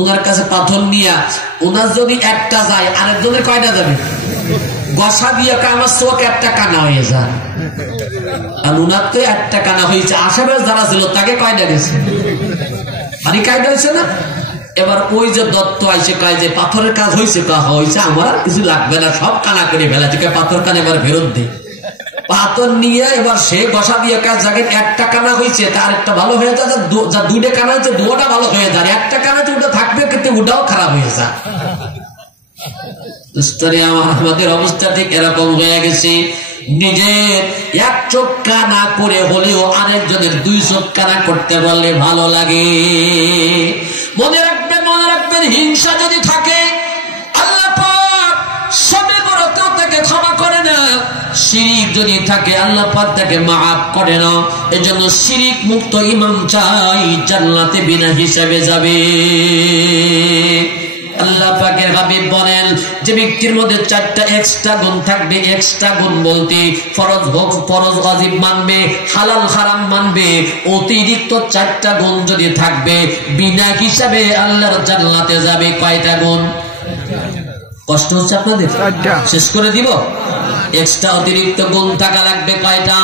ওনার কাছে পাথর নিয়ে ওনার যদি একটা যায়, আরেকজনের কয়টা যাবে? গসা দিয়ে আমার চোখ একটা কানা হয়ে যায়, আর উনার তো একটা কানা হয়েছে, আশেপাশে যারা ছিল তাকে কয়টা গেছে? বাড়ি কায়দা হয়েছে না? এবার ওই যে দত্ত আইসে কয় যে পাথরের কাজ হয়েছে, হয়েছে, আমার কিছু লাগবে না, সব কানা করে ফেলেছে, পাথর কানে এবার ফেরত দে। পাথর নিয়ে এবার সে বসা দিয়ে কাজ জাগে, একটা কানা হয়েছে তার একটা ভালো হয়ে যায়, যা দুইটা কানা হয়েছে দুটা ভালো হয়ে যায়, একটা কানা ওটা থাকবে কিন্তু ওটাও খারাপ হয়ে যায়। আমাদের অবস্থা ঠিক এরকম হয়ে গেছে, নিজের এক চোখ কানা করে হলেও আরেকজনের দুই চোখ কানা করতে বললে ভালো লাগে। মনে রাখবেন হিংসা যদি থাকে আল্লাহ পাক সবে বড়তেও তাকে ক্ষমা করে না, শিরিক যদি থাকে আল্লাহ পাক তাকে মাফ করে না। এজন্য শিরিক মুক্ত ইমাম চাই, জান্নাতে বিনা হিসাবে যাবে। আল্লাহ পাকের হাবিব বলেন যে ব্যক্তির মধ্যে চারটা এক্সট্রা গুণ থাকবে, এক্সট্রা গুণ বলতে ফরজ হোক ফরজ ওয়াজিব মানবে, হালাল হারাম মানবে, অতিরিক্ত চারটা গুণ যদি থাকবে বিনা হিসাবে আল্লাহর জান্নাতে যাবে। কয়টা গুণ? কষ্ট হচ্ছে আপনাদের? শেষ করে দিব। এক্সট্রা অতিরিক্ত গুণ থাকা লাগবে কয়টা?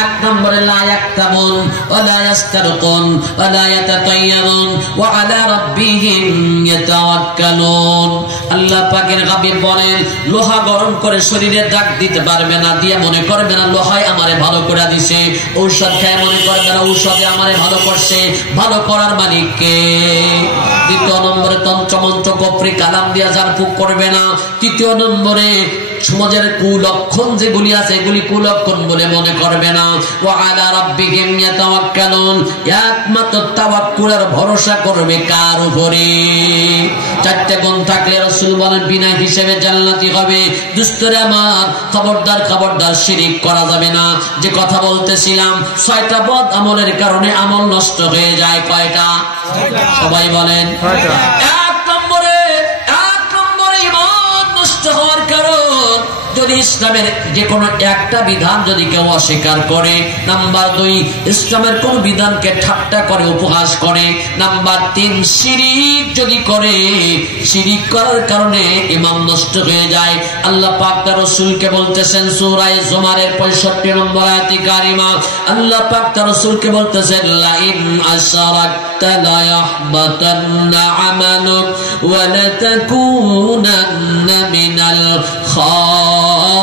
এক নম্বরে লা ইয়াক্তাবুন ওয়া লা ইয়াস্তারকুন ওয়া লা ইয়াতাতায়্যারুন ওয়া আলা রাব্বিহিম ইয়াতাওয়াক্কালুন। আল্লাহ পাকের হাবিব বলেন লোহা গরম করে শরীরে দাগ দিতে পারবে না, দিয়ে মনে করবে না লোহায় আমারে ভালো করে দিছে, ঔষধ খেয়ে মনে করবে না ঔষধে আমারে ভালো করছে, ভালো করার মালিক কে? দ্বিতীয় নম্বরে তন্ত্রমন্ত্র কপ্রি কালাম দিয়া ঝাড়ফুঁক করবে না। তৃতীয় নম্বরে সমাজের কুলক্ষণ যেগুলি আছে এগুলি কুলক্ষণ বলে মনে করবে না। ওয়া আলা রাব্বিহিম ইয়াতাওয়াক্কালুন, একমাত্র তাওয়াক্কুলের ভরসা করবে কার উপরে? চারটি গুণ থাকলে রাসূল বলেন বিনা হিসেবে জান্নাতি হবে। দুস্তরে আমার খবরদার শিরিক করা যাবে না। যে কথা বলতেছিলাম, 6টা বদ আমলের কারণে আমল নষ্ট হয়ে যায়। কয়টা? সবাই বলেন। এক নম্বরে ঈমান নষ্ট হওয়ার কারণ যদি ইসলামের যে কোনো একটা বিধান যদি কেউ অস্বীকার করে। নাম্বার 2, ইসলামের কোন বিধানকে ঠাট্টা করে উপহাস করে। নাম্বার 3, শিরিক যদি করে, শিরিক করার কারণে ঈমান নষ্ট হয়ে যায়। আল্লাহ পাক তার রাসূলকে বলতেছেন সূরা জুমারের 65 নম্বর আয়াতে কারিমা, আল্লাহ পাক তার রাসূলকে বলতেছেন লা ইন আশরাকতা লা ইয়াহবাতান্না আমালুক ওয়া লা তাকুনান্না মিনাল খাসিরিন।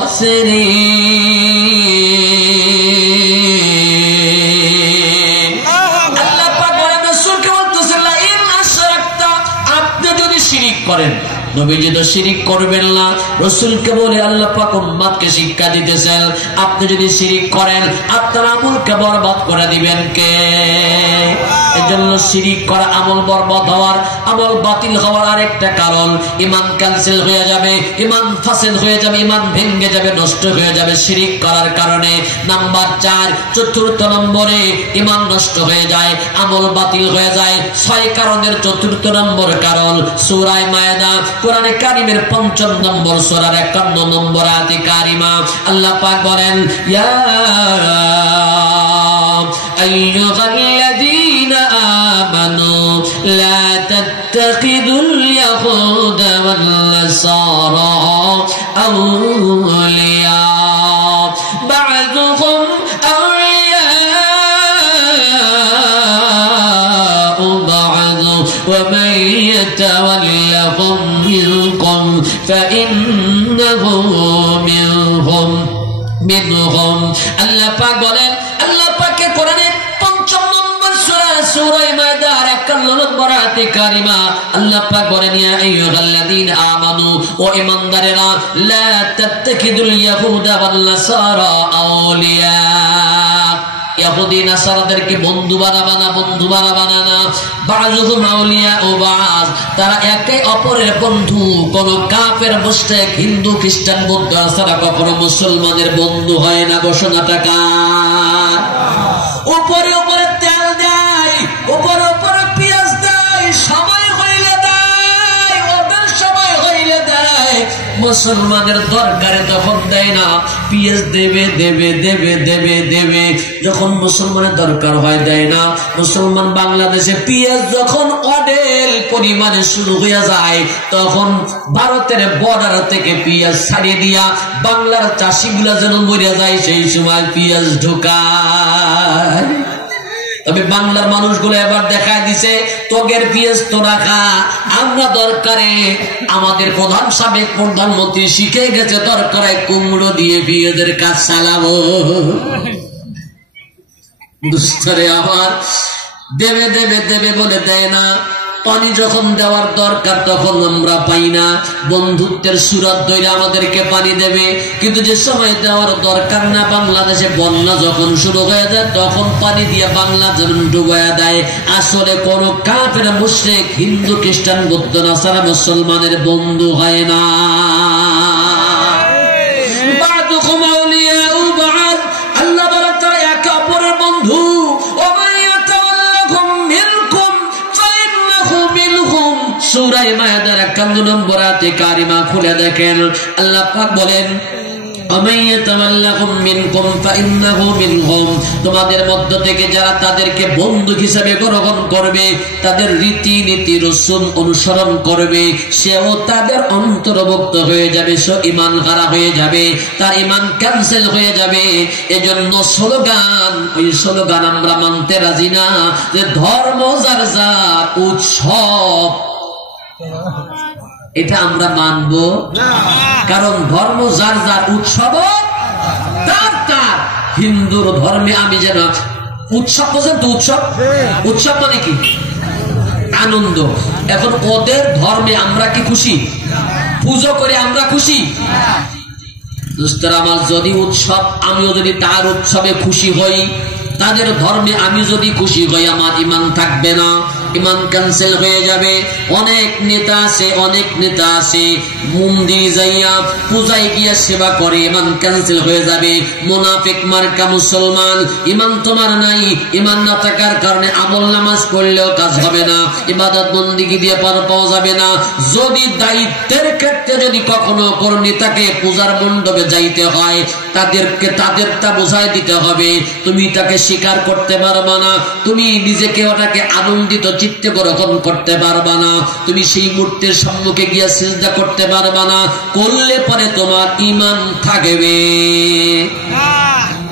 করেন। নবীজি তো শিরিক করবেন না, রাসূলকে বলে আল্লাহ পাক উম্মতকে শিক্ষা দিতেছেন, আপনি যদি শিরিক করেন আপনার আমলকে বরবাদ করে দিবেন কে? এজন্য শিরিক করা আমল বরবাদ হওয়ার, আমল বাতিল হওয়ার আরেকটা কারণ, ঈমান ক্যান্সেল হয়ে যাবে, ঈমান ফাসেদ হয়ে যাবে, ঈমান ভেঙে যাবে, নষ্ট হয়ে যাবে শিরিক করার কারণে। নাম্বার 4, চতুর্থ নম্বরে ঈমান নষ্ট হয়ে যায়, আমল বাতিল হয়ে যায়। 6 কারণের চতুর্থ নম্বর কারণ সূরা মায়েদা কোরআনে কারীমের 5 নম্বর সূরার 51 নম্বর আয়াতে কারিমা আল্লাহ পাক বলেন, ইয়া আইয়ুহাল্লাযীনা আমানু লা তাত্তাখিযুল ইয়াহুদা ওয়ান নাসারা আউলিয়া বা'দুহুম আউলিয়াউ বা'দ ওয়া মান ইয়াতাওয়াল্লাহুম মিনকুম ফাইন্নাহু মিনহুম। আল্লাহ পাক বলেন, আল্লাহ পাকের কোরআনে 5 নম্বর সূরা মায়েদার 51 নম্বর আয়াতে কারিমা আল্লাহ পাক বলেন, ইয়া আইয়ুহাল্লাযীনা আমানু, ও ঈমানদারেরা, লা তাত্তাখিযুল ইয়াহুদা ওয়ান নাসারা আউলিয়া, ইহুদি নাসারাদেরকে বন্ধু বানাবা না, বন্ধু বানাবা না। বা'যুহুম আউলিয়া ও বা'য, তারা একে অপরের বন্ধু। কোন কাফের, মুশরিক, হিন্দু, খ্রিস্টান, বৌদ্ধ ছাড়া কখনো মুসলমানের বন্ধু হয় না। ঘোষণাটা কার? উপরে উপরে তেল দেয়, উপরে উপরে পেঁয়াজ দেয়, সময় হইলে দেয়, ওদের সময় হইলে দেয়। মুসলমানের দরকারে তখন দেয় না, পেঁয়াজ দেবে দেবে দেবে দেবে দেবে, যখন মুসলমানের দরকার হয় দেয় না। মুসলমান বাংলাদেশে পেঁয়াজ যখন অডেল পরিমাণে শুরু হয়ে যায়, তখন ভারতের বর্ডার থেকে পেঁয়াজ ছাড়িয়ে দিয়া বাংলার চাষিগুলা যেন মরে যায়, সেই সময় পেঁয়াজ ঢোকায়। তবে বাংলার মানুষগুলো এবার দেখায় দিছে, তোগের পেঁয়াজ তো রাখা, আমরা দরকারে, আমাদের প্রধান সাবেক প্রধানমন্ত্রী শিখে গেছে, দরকারে কুমড়ো দিয়ে পেঁয়াজের কাজ চালাবো। দুস্তরে আমার দেবে দেবে দেবে বলে দেয় না। পানি যখন দেওয়ার দরকার তখন আমরা পাই না। বন্ধুত্বের সুরত ধরে আমাদেরকে পানি দেবে, কিন্তু যে সময় দেওয়ার দরকার না, বাংলাদেশে বন্যা যখন শুরু হয়ে যায় তখন পানি দিয়ে বাংলা যেন ডুবাইয়া দেয়। আসলে কোন কাফের, মুশরিক, হিন্দু, খ্রিস্টান, বৌদ্ধ, নাসারা মুসলমানের বন্ধু হয় না। আল্লাহ বলেন তারা একে অপরের বন্ধু। সূরা মায়েদার 51 নম্বর আয়াতে কারিমা খুলে দেখেন, আল্লাহ পাক বলেন, তোমাদের মধ্য থেকে যারা তাদেরকে বন্ধু হিসাবে গ্রহণ করবে, তাদের রীতি নীতি রসুম অনুসরণ করবে, সেও তাদের অন্তর্ভুক্ত হয়ে যাবে, সে ঈমান হারা হয়ে যাবে, তার ঈমান ক্যান্সেল হয়ে যাবে। এজন্য স্লোগান, ওই স্লোগান আমরা মানতে রাজি না, যে ধর্ম যার যার, উৎসব এটা আমরা মানব না। কারণ ধর্ম যার যার, উৎসব তার তার। হিন্দুর ধর্মে আমি যেন উৎসব, বোঝেন তো? উৎসব, উৎসব মানে কি? আনন্দ। এখন ওদের ধর্মে আমরা কি খুশি? পুজো করে আমরা খুশি? দোস্তরা আমার, যদি উৎসব, আমিও যদি তার উৎসবে খুশি হই, তাদের ধর্মে আমি যদি খুশি হই, আমার ঈমান থাকবে না, ঈমান ক্যান্সেল হয়ে যাবে। অনেক নেতা আছে, অনেক নেতা আছে মন্দির যাইয়া পূজায় গিয়া সেবা করে, ঈমান ক্যান্সেল হয়ে যাবে। মুনাফিক মার্কা মুসলমান, ঈমান তোমার নাই। ঈমান না থাকার কারণে আমল নামাজ পড়লেও কাজ হবে না, ইবাদত বন্দেগী দিয়ে পার পাওয়া যাবে না। যদি দায়িত্বের ক্ষেত্রে যদি কখনো কোন নেতাকে পূজার মণ্ডপে যাইতে হয়, তাদেরকে তাদেরটা বোঝাই দিতে হবে। তুমি তাকে স্বীকার করতে পারবা না, তুমি নিজেকে ওটাকে আনন্দিত চিত্তে গ্রহণ করতে পারবা না, তুমি সেই মূর্তির সম্মুখে গিয়ে সিজদা করতে পারবা না। করলে পরে তোমার ঈমান থাকবে।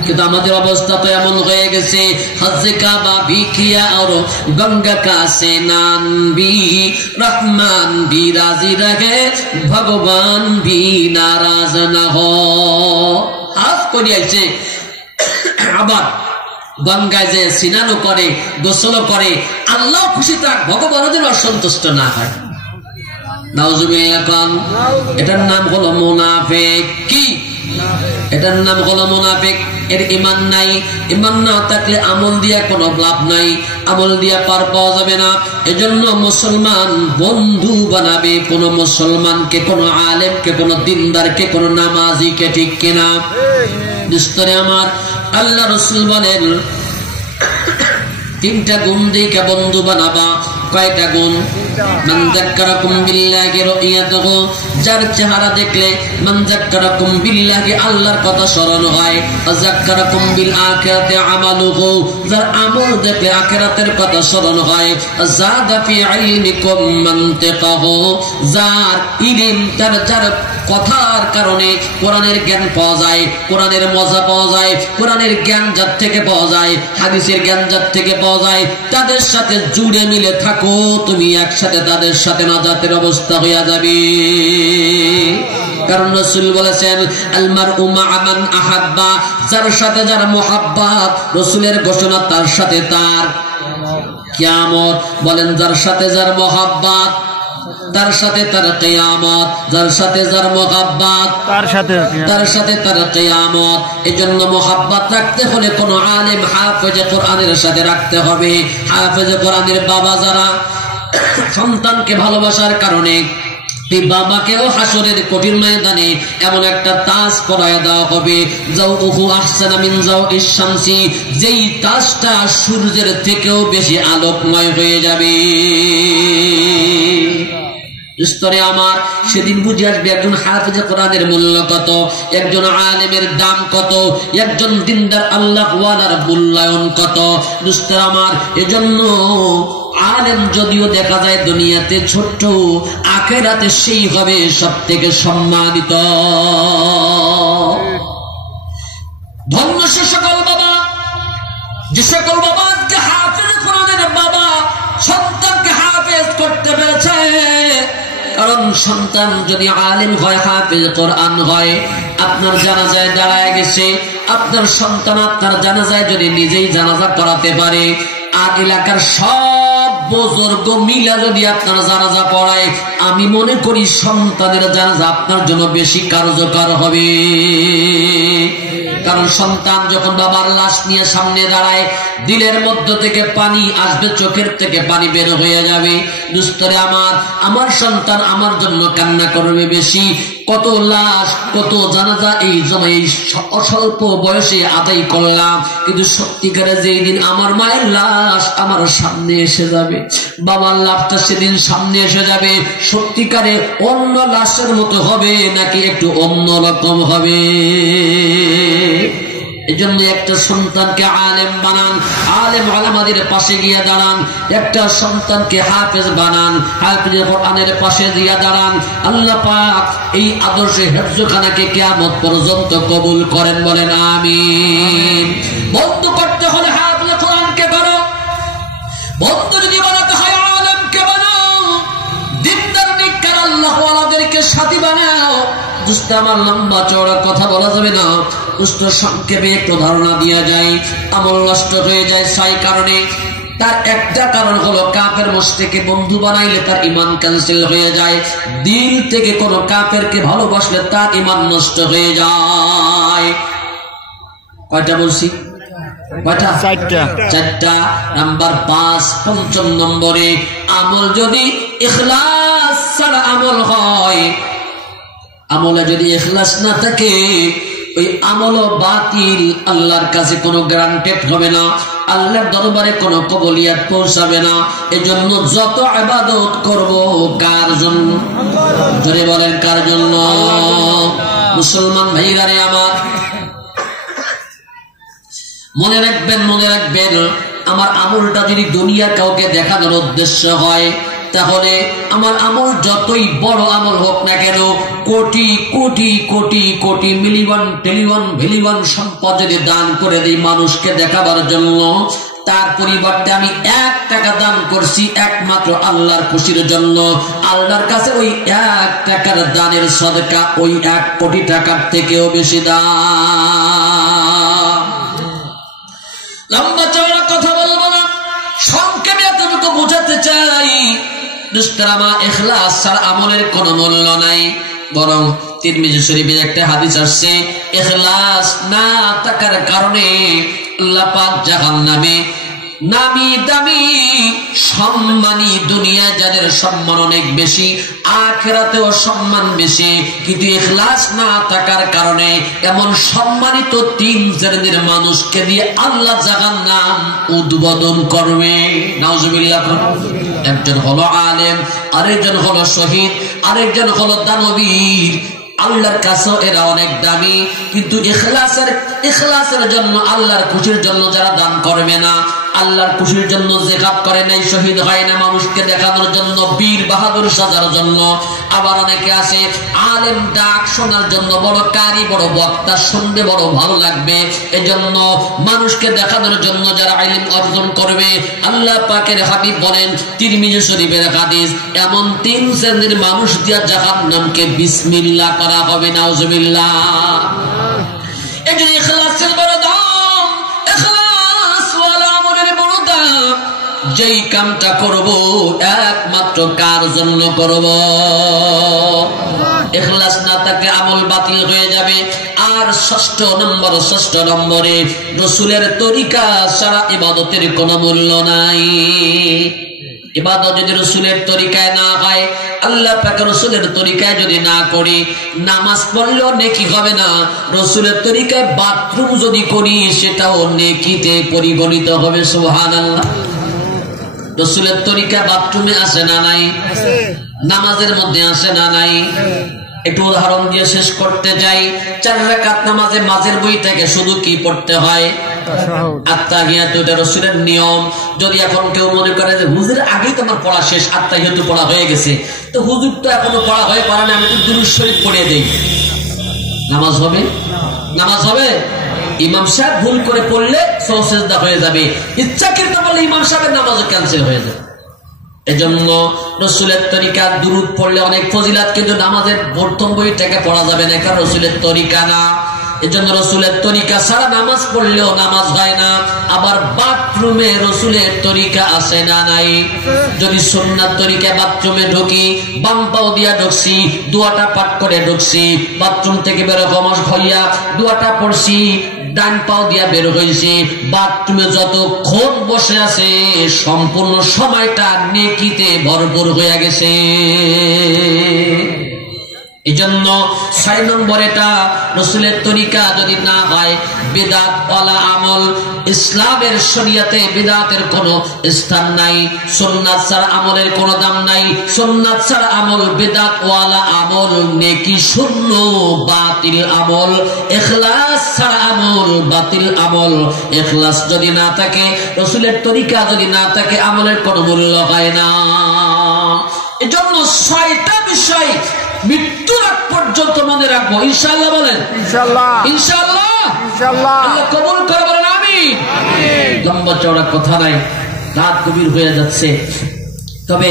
কিন্তু আমাদের অবস্থা তো এমন হয়ে গেছে, হজ্জে কাবা ভি কিয়া আর গঙ্গা কা স্নান ভি, রহমান ভি রাজি রহে, ভগবান ভি নারাজ না হো। হাজ করিয়াছে, আবার গঙ্গায় যে স্নানও করে, গোসলও করে, আল্লাহ খুশি থাক, ভগবান যেন অসন্তুষ্ট না হয়। নাউজুবিল্লাহ। এটার নাম হলো মুনাফিক। কি এটার নাম হলো মুনাফিক। এর ঈমান নাই। ঈমান না থাকলে আমল দিয়া কোনো লাভ নাই, আমল দিয়া পার পাওয়া যাবে না। এজন্য মুসলমান বন্ধু বানাবে কোন মুসলমানকে, কোন আলেমকে, কোন দিনদারকে, কোন নামাজিকে, ঠিক কিনা? দোস্তরে আমার, আল্লাহ রাসূল বলেন তিনটা গুণ দিয়ে বন্ধু বানাবা। কয়টা গুণ? মান যাক্কারাকুম বিল্লাহি রুইয়াতুহু, যার চেহারা দেখলে মান যাক্কারাকুম বিল্লাহি আল্লাহর কথা স্মরণ হয়। যাক্কারাকুম বিল আখিরাতি আমালুহু, যার আমল দেখলে আখিরাতের কথা স্মরণ হয়। যাদা ফি ইলমিকুম মানতিকাহু, যার ইলম, যার কথার কারণে কোরআনের জ্ঞান পাওয়া যায়, কোরআনের মজা পাওয়া যায়, কোরআনের জ্ঞান যার থেকে পাওয়া যায়, হাদিসের জ্ঞান যার থেকে পাওয়া যায়, তাদের সাথে জুড়ে মিলে থাকো, তুমি একসাথে তাদের সাথে নাজাতের অবস্থা হইয়া যাবে। কারণ রাসূল বলেছেন আল মারউ মা'a মান আহাব্বা, যার সাথে যার মুহাব্বত, রাসূলের ঘোষণা তার সাথে তার কিয়ামত। বলেন যার সাথে যার মুহাব্বত তার সাথে তার কিয়ামত, যার সাথে যার মুহাব্বত তার সাথে তার কিয়ামত। এজন্য মুহাব্বত রাখতে হলে কোন আলেম হাফেজে কোরআনের সাথে রাখতে হবে। হাফেজে কোরআনের বাবা যারা সন্তানকে ভালোবাসার কারণে এই বাবাকেও হাসরের কঠিন ময়দানে এমন একটা তাজ পরায়া দেওয়া হবে, যাওহু আহসানা মিন যাওইশ শামসি, যেই তাজটা সূর্যের থেকেও বেশি আলোকময় হয়ে যাবে। স্তরে আমার, সেদিন বুঝে আসবে একজন হাফেজে কোরআনের মূল্য কত, একজন আলেমের দাম কত, একজন দিনদার আল্লাহওয়ালার মূল্যায়ন কত। স্তরে আমার, এজন্য আলেম যদিও দেখা যায় দুনিয়াতে ছোট্ট, আখিরাতে সেই হবে সবথেকে সম্মানিত। ধন্য সে সকল বাবা, যে সকল বাবা হাফেজ কোরআনের বাবা সন্তানকে হাফেজ করতে পেরেছে। কারণ সন্তান যদি আলেম হয়, হাফেজ কোরআন হয়, আপনার জানাজায় দাঁড়ায় গেছে, আপনার সন্তান আপনার জানাজায় যদি নিজেই জানাজা করাতে পারে, আর এলাকার সব বুজুর্গ মিলা যদি আপনার জানাজা পড়ায়, আমি মনে করি সন্তানের জানাজা আপনার জন্য বেশি কার্যকর হবে। কারণ সন্তান যখন বাবার লাশ নিয়ে সামনে দাঁড়ায়, দিলের মধ্য থেকে পানি আসবে, চোখের থেকে পানি বের হয়ে যাবে। দুস্তরে আমার সন্তান আমার জন্য কান্না করবে বেশি। কত লাশ, কত জানাজা এই জমাই অল্প বয়সে আদায় করলাম, কিন্তু সত্যিকারে যেই দিন আমার মায়ের লাশ আমার সামনে এসে যাবে, বাবার লাশটা সেদিন সামনে এসে যাবে, সত্যিকারে অন্য লাশের মতো হবে নাকি একটু অন্য রকম হবে। এজন্য একটা সন্তানকে আলেম বানান, আলেম আলেমাদের পাশে গিয়ে দাঁড়ান। একটা সন্তানকে হাফেজ বানান, হাফেজ কোরআনের পাশে গিয়ে দাঁড়ান। আল্লাহ পাক এই আদর্শে হেফজখানাকে কিয়ামত পর্যন্ত কবুল করেন, বলেন আমিন। বন্ধু করতে হলে হাফেজ কোরআনকে বানাও, বন্ধু যদি বানাতে হয় আলেমকে বানাও, দিনদার নেককার আল্লাহওয়ালাদেরকে সাথী বানাও। দোস্ত আমার লম্বা চওড়া কথা বলা যাবে না, দোস্ত সংক্ষেপে একটু ধারণা দেওয়া যায়। আমল নষ্ট হয়ে যায় 6 কারণে। তার একটা কারণ হলো কাফের মুশরিককে বন্ধু বানাইলে তার ঈমান ক্যান্সেল হয়ে যায়। দিল থেকে কোন কাফেরকে ভালোবাসলে তার ঈমান নষ্ট হয়ে যায়। কয়টা বলছি? কয়টা? 4টা। নাম্বার 5, 5 নম্বরে, আমল যদি ইখলাস ছাড়া আমল হয়, আমলে যদি ইখলাস না থাকে ওই আমলও বাতিল, আল্লাহর কাছে কোনো গ্যারান্টেড হবে না, আল্লাহর দরবারে কোনো কবুলিয়াত পৌঁছাবে না। এজন্য যত ইবাদত করব কার জন্য? জোরে বলেন কার জন্য? মুসলমান ভাইরা রে আমার, মনে রাখবেন, মনে রাখবেন, আমার আমলটা যদি দুনিয়া কাউকে দেখানোর উদ্দেশ্য হয়, তাহলে আমার আমল যতই বড় আমল হোক না কেন, crore crore crore crore million trillion billion সম্পদ যদি দান করে দিই মানুষকে দেখাবার জন্য, তার পরিবর্তে আমি 1 টাকা দান করছি একমাত্র আল্লাহর খুশির জন্য, আল্লাহর কাছে ওই 1 টাকার দানের সদকা ওই 1 কোটি টাকার থেকেও বেশি দাম। লম্বা চওড়া কথা বলবো না, সংক্ষেপে এতটুকু বোঝাতে চাই, দুস্তারামা ইখলাস ছাড়া আমলের কোনো মূল্য নাই। বরং তিরমিজি শরীফের একটা হাদিস আসছে, ইখলাস না থাকার কারণে আল্লাহ পাক জাহান্নামে নামি দামি সম্মানী, দুনিয়ায় যাদের সম্মান অনেক বেশি, আখিরাতেও সম্মান বেশি, কিন্তু ইখলাস না থাকার কারণে এমন সম্মানিত 3 শ্রেণীর মানুষকে দিয়ে আল্লাহ জাহান্নাম উদ্বোধন করবে। নাউজুবিল্লাহ। একজন হলো আলেম, আরেকজন হলো শহীদ, আরেকজন হলো দানবীর। আল্লাহর কাছে এরা অনেক দামি, কিন্তু ইখলাসের জন্য, আল্লাহর খুশির জন্য যারা দান করবে না, আল্লাহর খুশির জন্য জিহাদ করে নাই, শহীদ হয় না, মানুষকে দেখানোর জন্য, বীর বাহাদুর সাজার জন্য। আবার অনেকে আছে আলেম ডাক শোনার জন্য, বড় কারি, বড় বক্তা, শুনবে বড় ভালো লাগবে, এজন্য মানুষকে দেখানোর জন্য যারা ইলম অর্জন করবে, আল্লাহ পাকের হাবিব বলেন তিরমিজি শরীফের হাদিস, এমন 3 শ্রেণীর মানুষ দিয়া জাহান্নামকে বিসমিল্লাহ করা হবে। নাউজুবিল্লাহ। এটা ইখলাসের বড় দাম, ইখলাস ওয়ালা আমলের বড় দাম। যেই কামটা করব একমাত্র কার জন্য করব, ইখলাস না থাকলে আমল বাতিল হয়ে যাবে। আর ষষ্ঠ নম্বরে রাসূলের তরিকা ছাড়া ইবাদতের কোনো মূল্য নাই। ইবাদত যদি রাসূলের তরিকায় না হয়, আল্লাহ পাক রাসূলের তরিকায় যদি না করি, নামাজ পড়লেও নেকি হবে না। রাসূলের তরিকায় বাথরুম যদি করি, সেটাও নেকিতে পরিগণিত হবে। সুবহানাল্লাহ। রাসূলের তরিকা বাথরুমে আসে না নাই? নামাজের মধ্যে আসে না নাই? একটু উদাহরণ দিয়ে শেষ করতে যাই। 4 রাকাত নামাজে মাঝের বই থেকে শুধু কি পড়তে হয়? আত্তাহিয়াতু। এটা রাসূলের নিয়ম। যদি এখন কেউ মনে করে যে হুজুর আগেই তোমার পড়া শেষ, আত্তাহিয়াতু পড়া হয়ে গেছে, তো হুজুর তো এখনো পড়া হয়ে পারে না, আমি তো দুরূদ শরীফ পড়ে দেই, নামাজ হবে? নামাজ হবে? ইমাম সাহেব ভুল করে পড়লে সজদা হয়ে যাবে, ইচ্ছাকৃত বললে ইমাম সাহেবের নামাজও ক্যান্সেল হয়ে যাবে। এজন্য রাসূলের তরিকা দুরূদ পড়লে অনেক ফজিলত, কিন্তু নামাজের প্রথম বই থেকে পড়া যাবে না, কারণ রাসূলের তরিকা না। এজন্য রাসূলের তরিকা ছাড়া নামাজ পড়লেও নামাজ হয় না। আবার বাথরুমে রাসূলের তরিকা আছে না নাই? যদি সুন্নাত তরিকা বাথরুমে ঢুকি, বাম পাও দিয়া ঢুকছি, দোয়াটা পাঠ করে ঢুকছি, বাথরুম থেকে বের হইয়া দোয়াটা পড়ছি, ডান পাও দিয়া বের হইছি, বাথরুমে যতক্ষণ বসে আছে সম্পূর্ণ সময়টা নেকিতে ভরপুর হয়ে গেছে। এজন্য 6 নম্বর, এটা রাসূলের তরিকা যদি না হয়, বিদআত ওয়ালা আমল। ইসলামের শরীয়তে বিদআতের কোনো স্থান নাই। সুন্নাত ছাড়া আমলের কোনো দাম নাই। সুন্নাত ছাড়া আমল বিদআত ওয়ালা আমল, নেকি শূন্য, বাতিল আমল। ইখলাস ছাড়া আমল বাতিল আমল। ইখলাস যদি না থাকে, রাসূলের তরিকা যদি না থাকে, আমলের কোনো মূল্য হয় না। এজন্য 6টা বিষয় মৃত্যুর আগ পর্যন্ত মনে রাখবো। ইনশাআল্লাহ বলেন। ইনশাআল্লাহ। ইনশাআল্লাহ। ইনশাআল্লাহ। আল্লাহ কবুল করে বলেন আমিন। লম্বা চওড়া কথা নাই, রাত গভীর হয়ে যাচ্ছে, তবে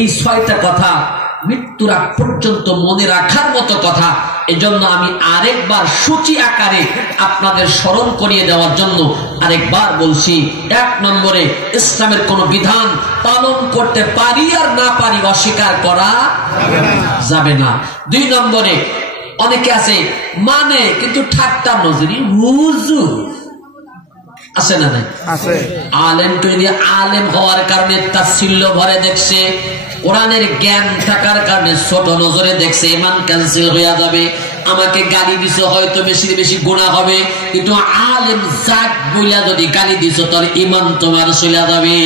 এই 6টা কথা মৃত্যুর আগ পর্যন্ত মনে রাখার মতো কথা। এজন্য আমি আরেকবার সূচি আকারে আপনাদের স্মরণ করিয়ে দেওয়ার জন্য আরেকবার বলছি। 1 নম্বরে, ইসলামের কোন বিধান পালন করতে পারি আর না পারি অস্বীকার করা যাবে না। 2 নম্বরে, অনেকে আছে মানে কিন্তু ঠাট্টা নজরি হুজুর আছে না নাই? আছে। আলেম তৈরি, আলেম হওয়ার কারণে তাচ্ছিল্য ভরে দেখছে, কোরআনের জ্ঞান থাকার কারণে ছোট নজরে দেখছে, ইমান ক্যান্সেল হয়ে যাবে। আমাকে গালি দিছো, হয়তো বেশি বেশি গুনাহ হবে, কিন্তু আলেম জাত বইলা যদি গালি দিছো, তাহলে ইমান তোমার চলে যাবে।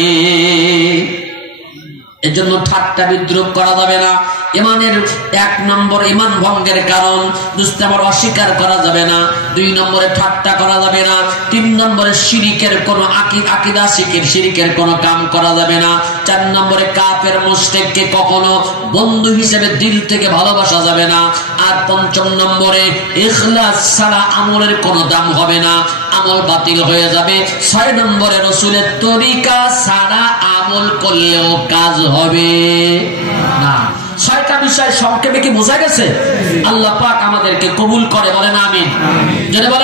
এজন্য ঠাট্টা বিদ্রুপ করা যাবে না। ইমানের 1 নম্বর ইমান ভঙ্গের কারণ দুস্তামর অস্বীকার করা যাবে না। 2 নম্বরে ঠাট্টা করা যাবে না। 3 নম্বরে শিরিকের কোন আকীদা শিরিকের কোন কাম করা যাবে না। 4 নম্বরে কাফের মুশরিককে কখনো বন্ধু হিসেবে দিল থেকে ভালোবাসা যাবে না। আর 5 নম্বরে ইখলাস ছাড়া আমলের কোনো দাম হবে না, আমল বাতিল হয়ে যাবে। 6 নম্বরে রাসূলের তরিকা ছাড়া আমল করলেও কাজ হবে না। 6টা বিষয় সংক্ষেপে কি বোঝা গেছে? আল্লাহ পাক আমাদেরকে কবুল করে বলেন আমিন। যারা বলেন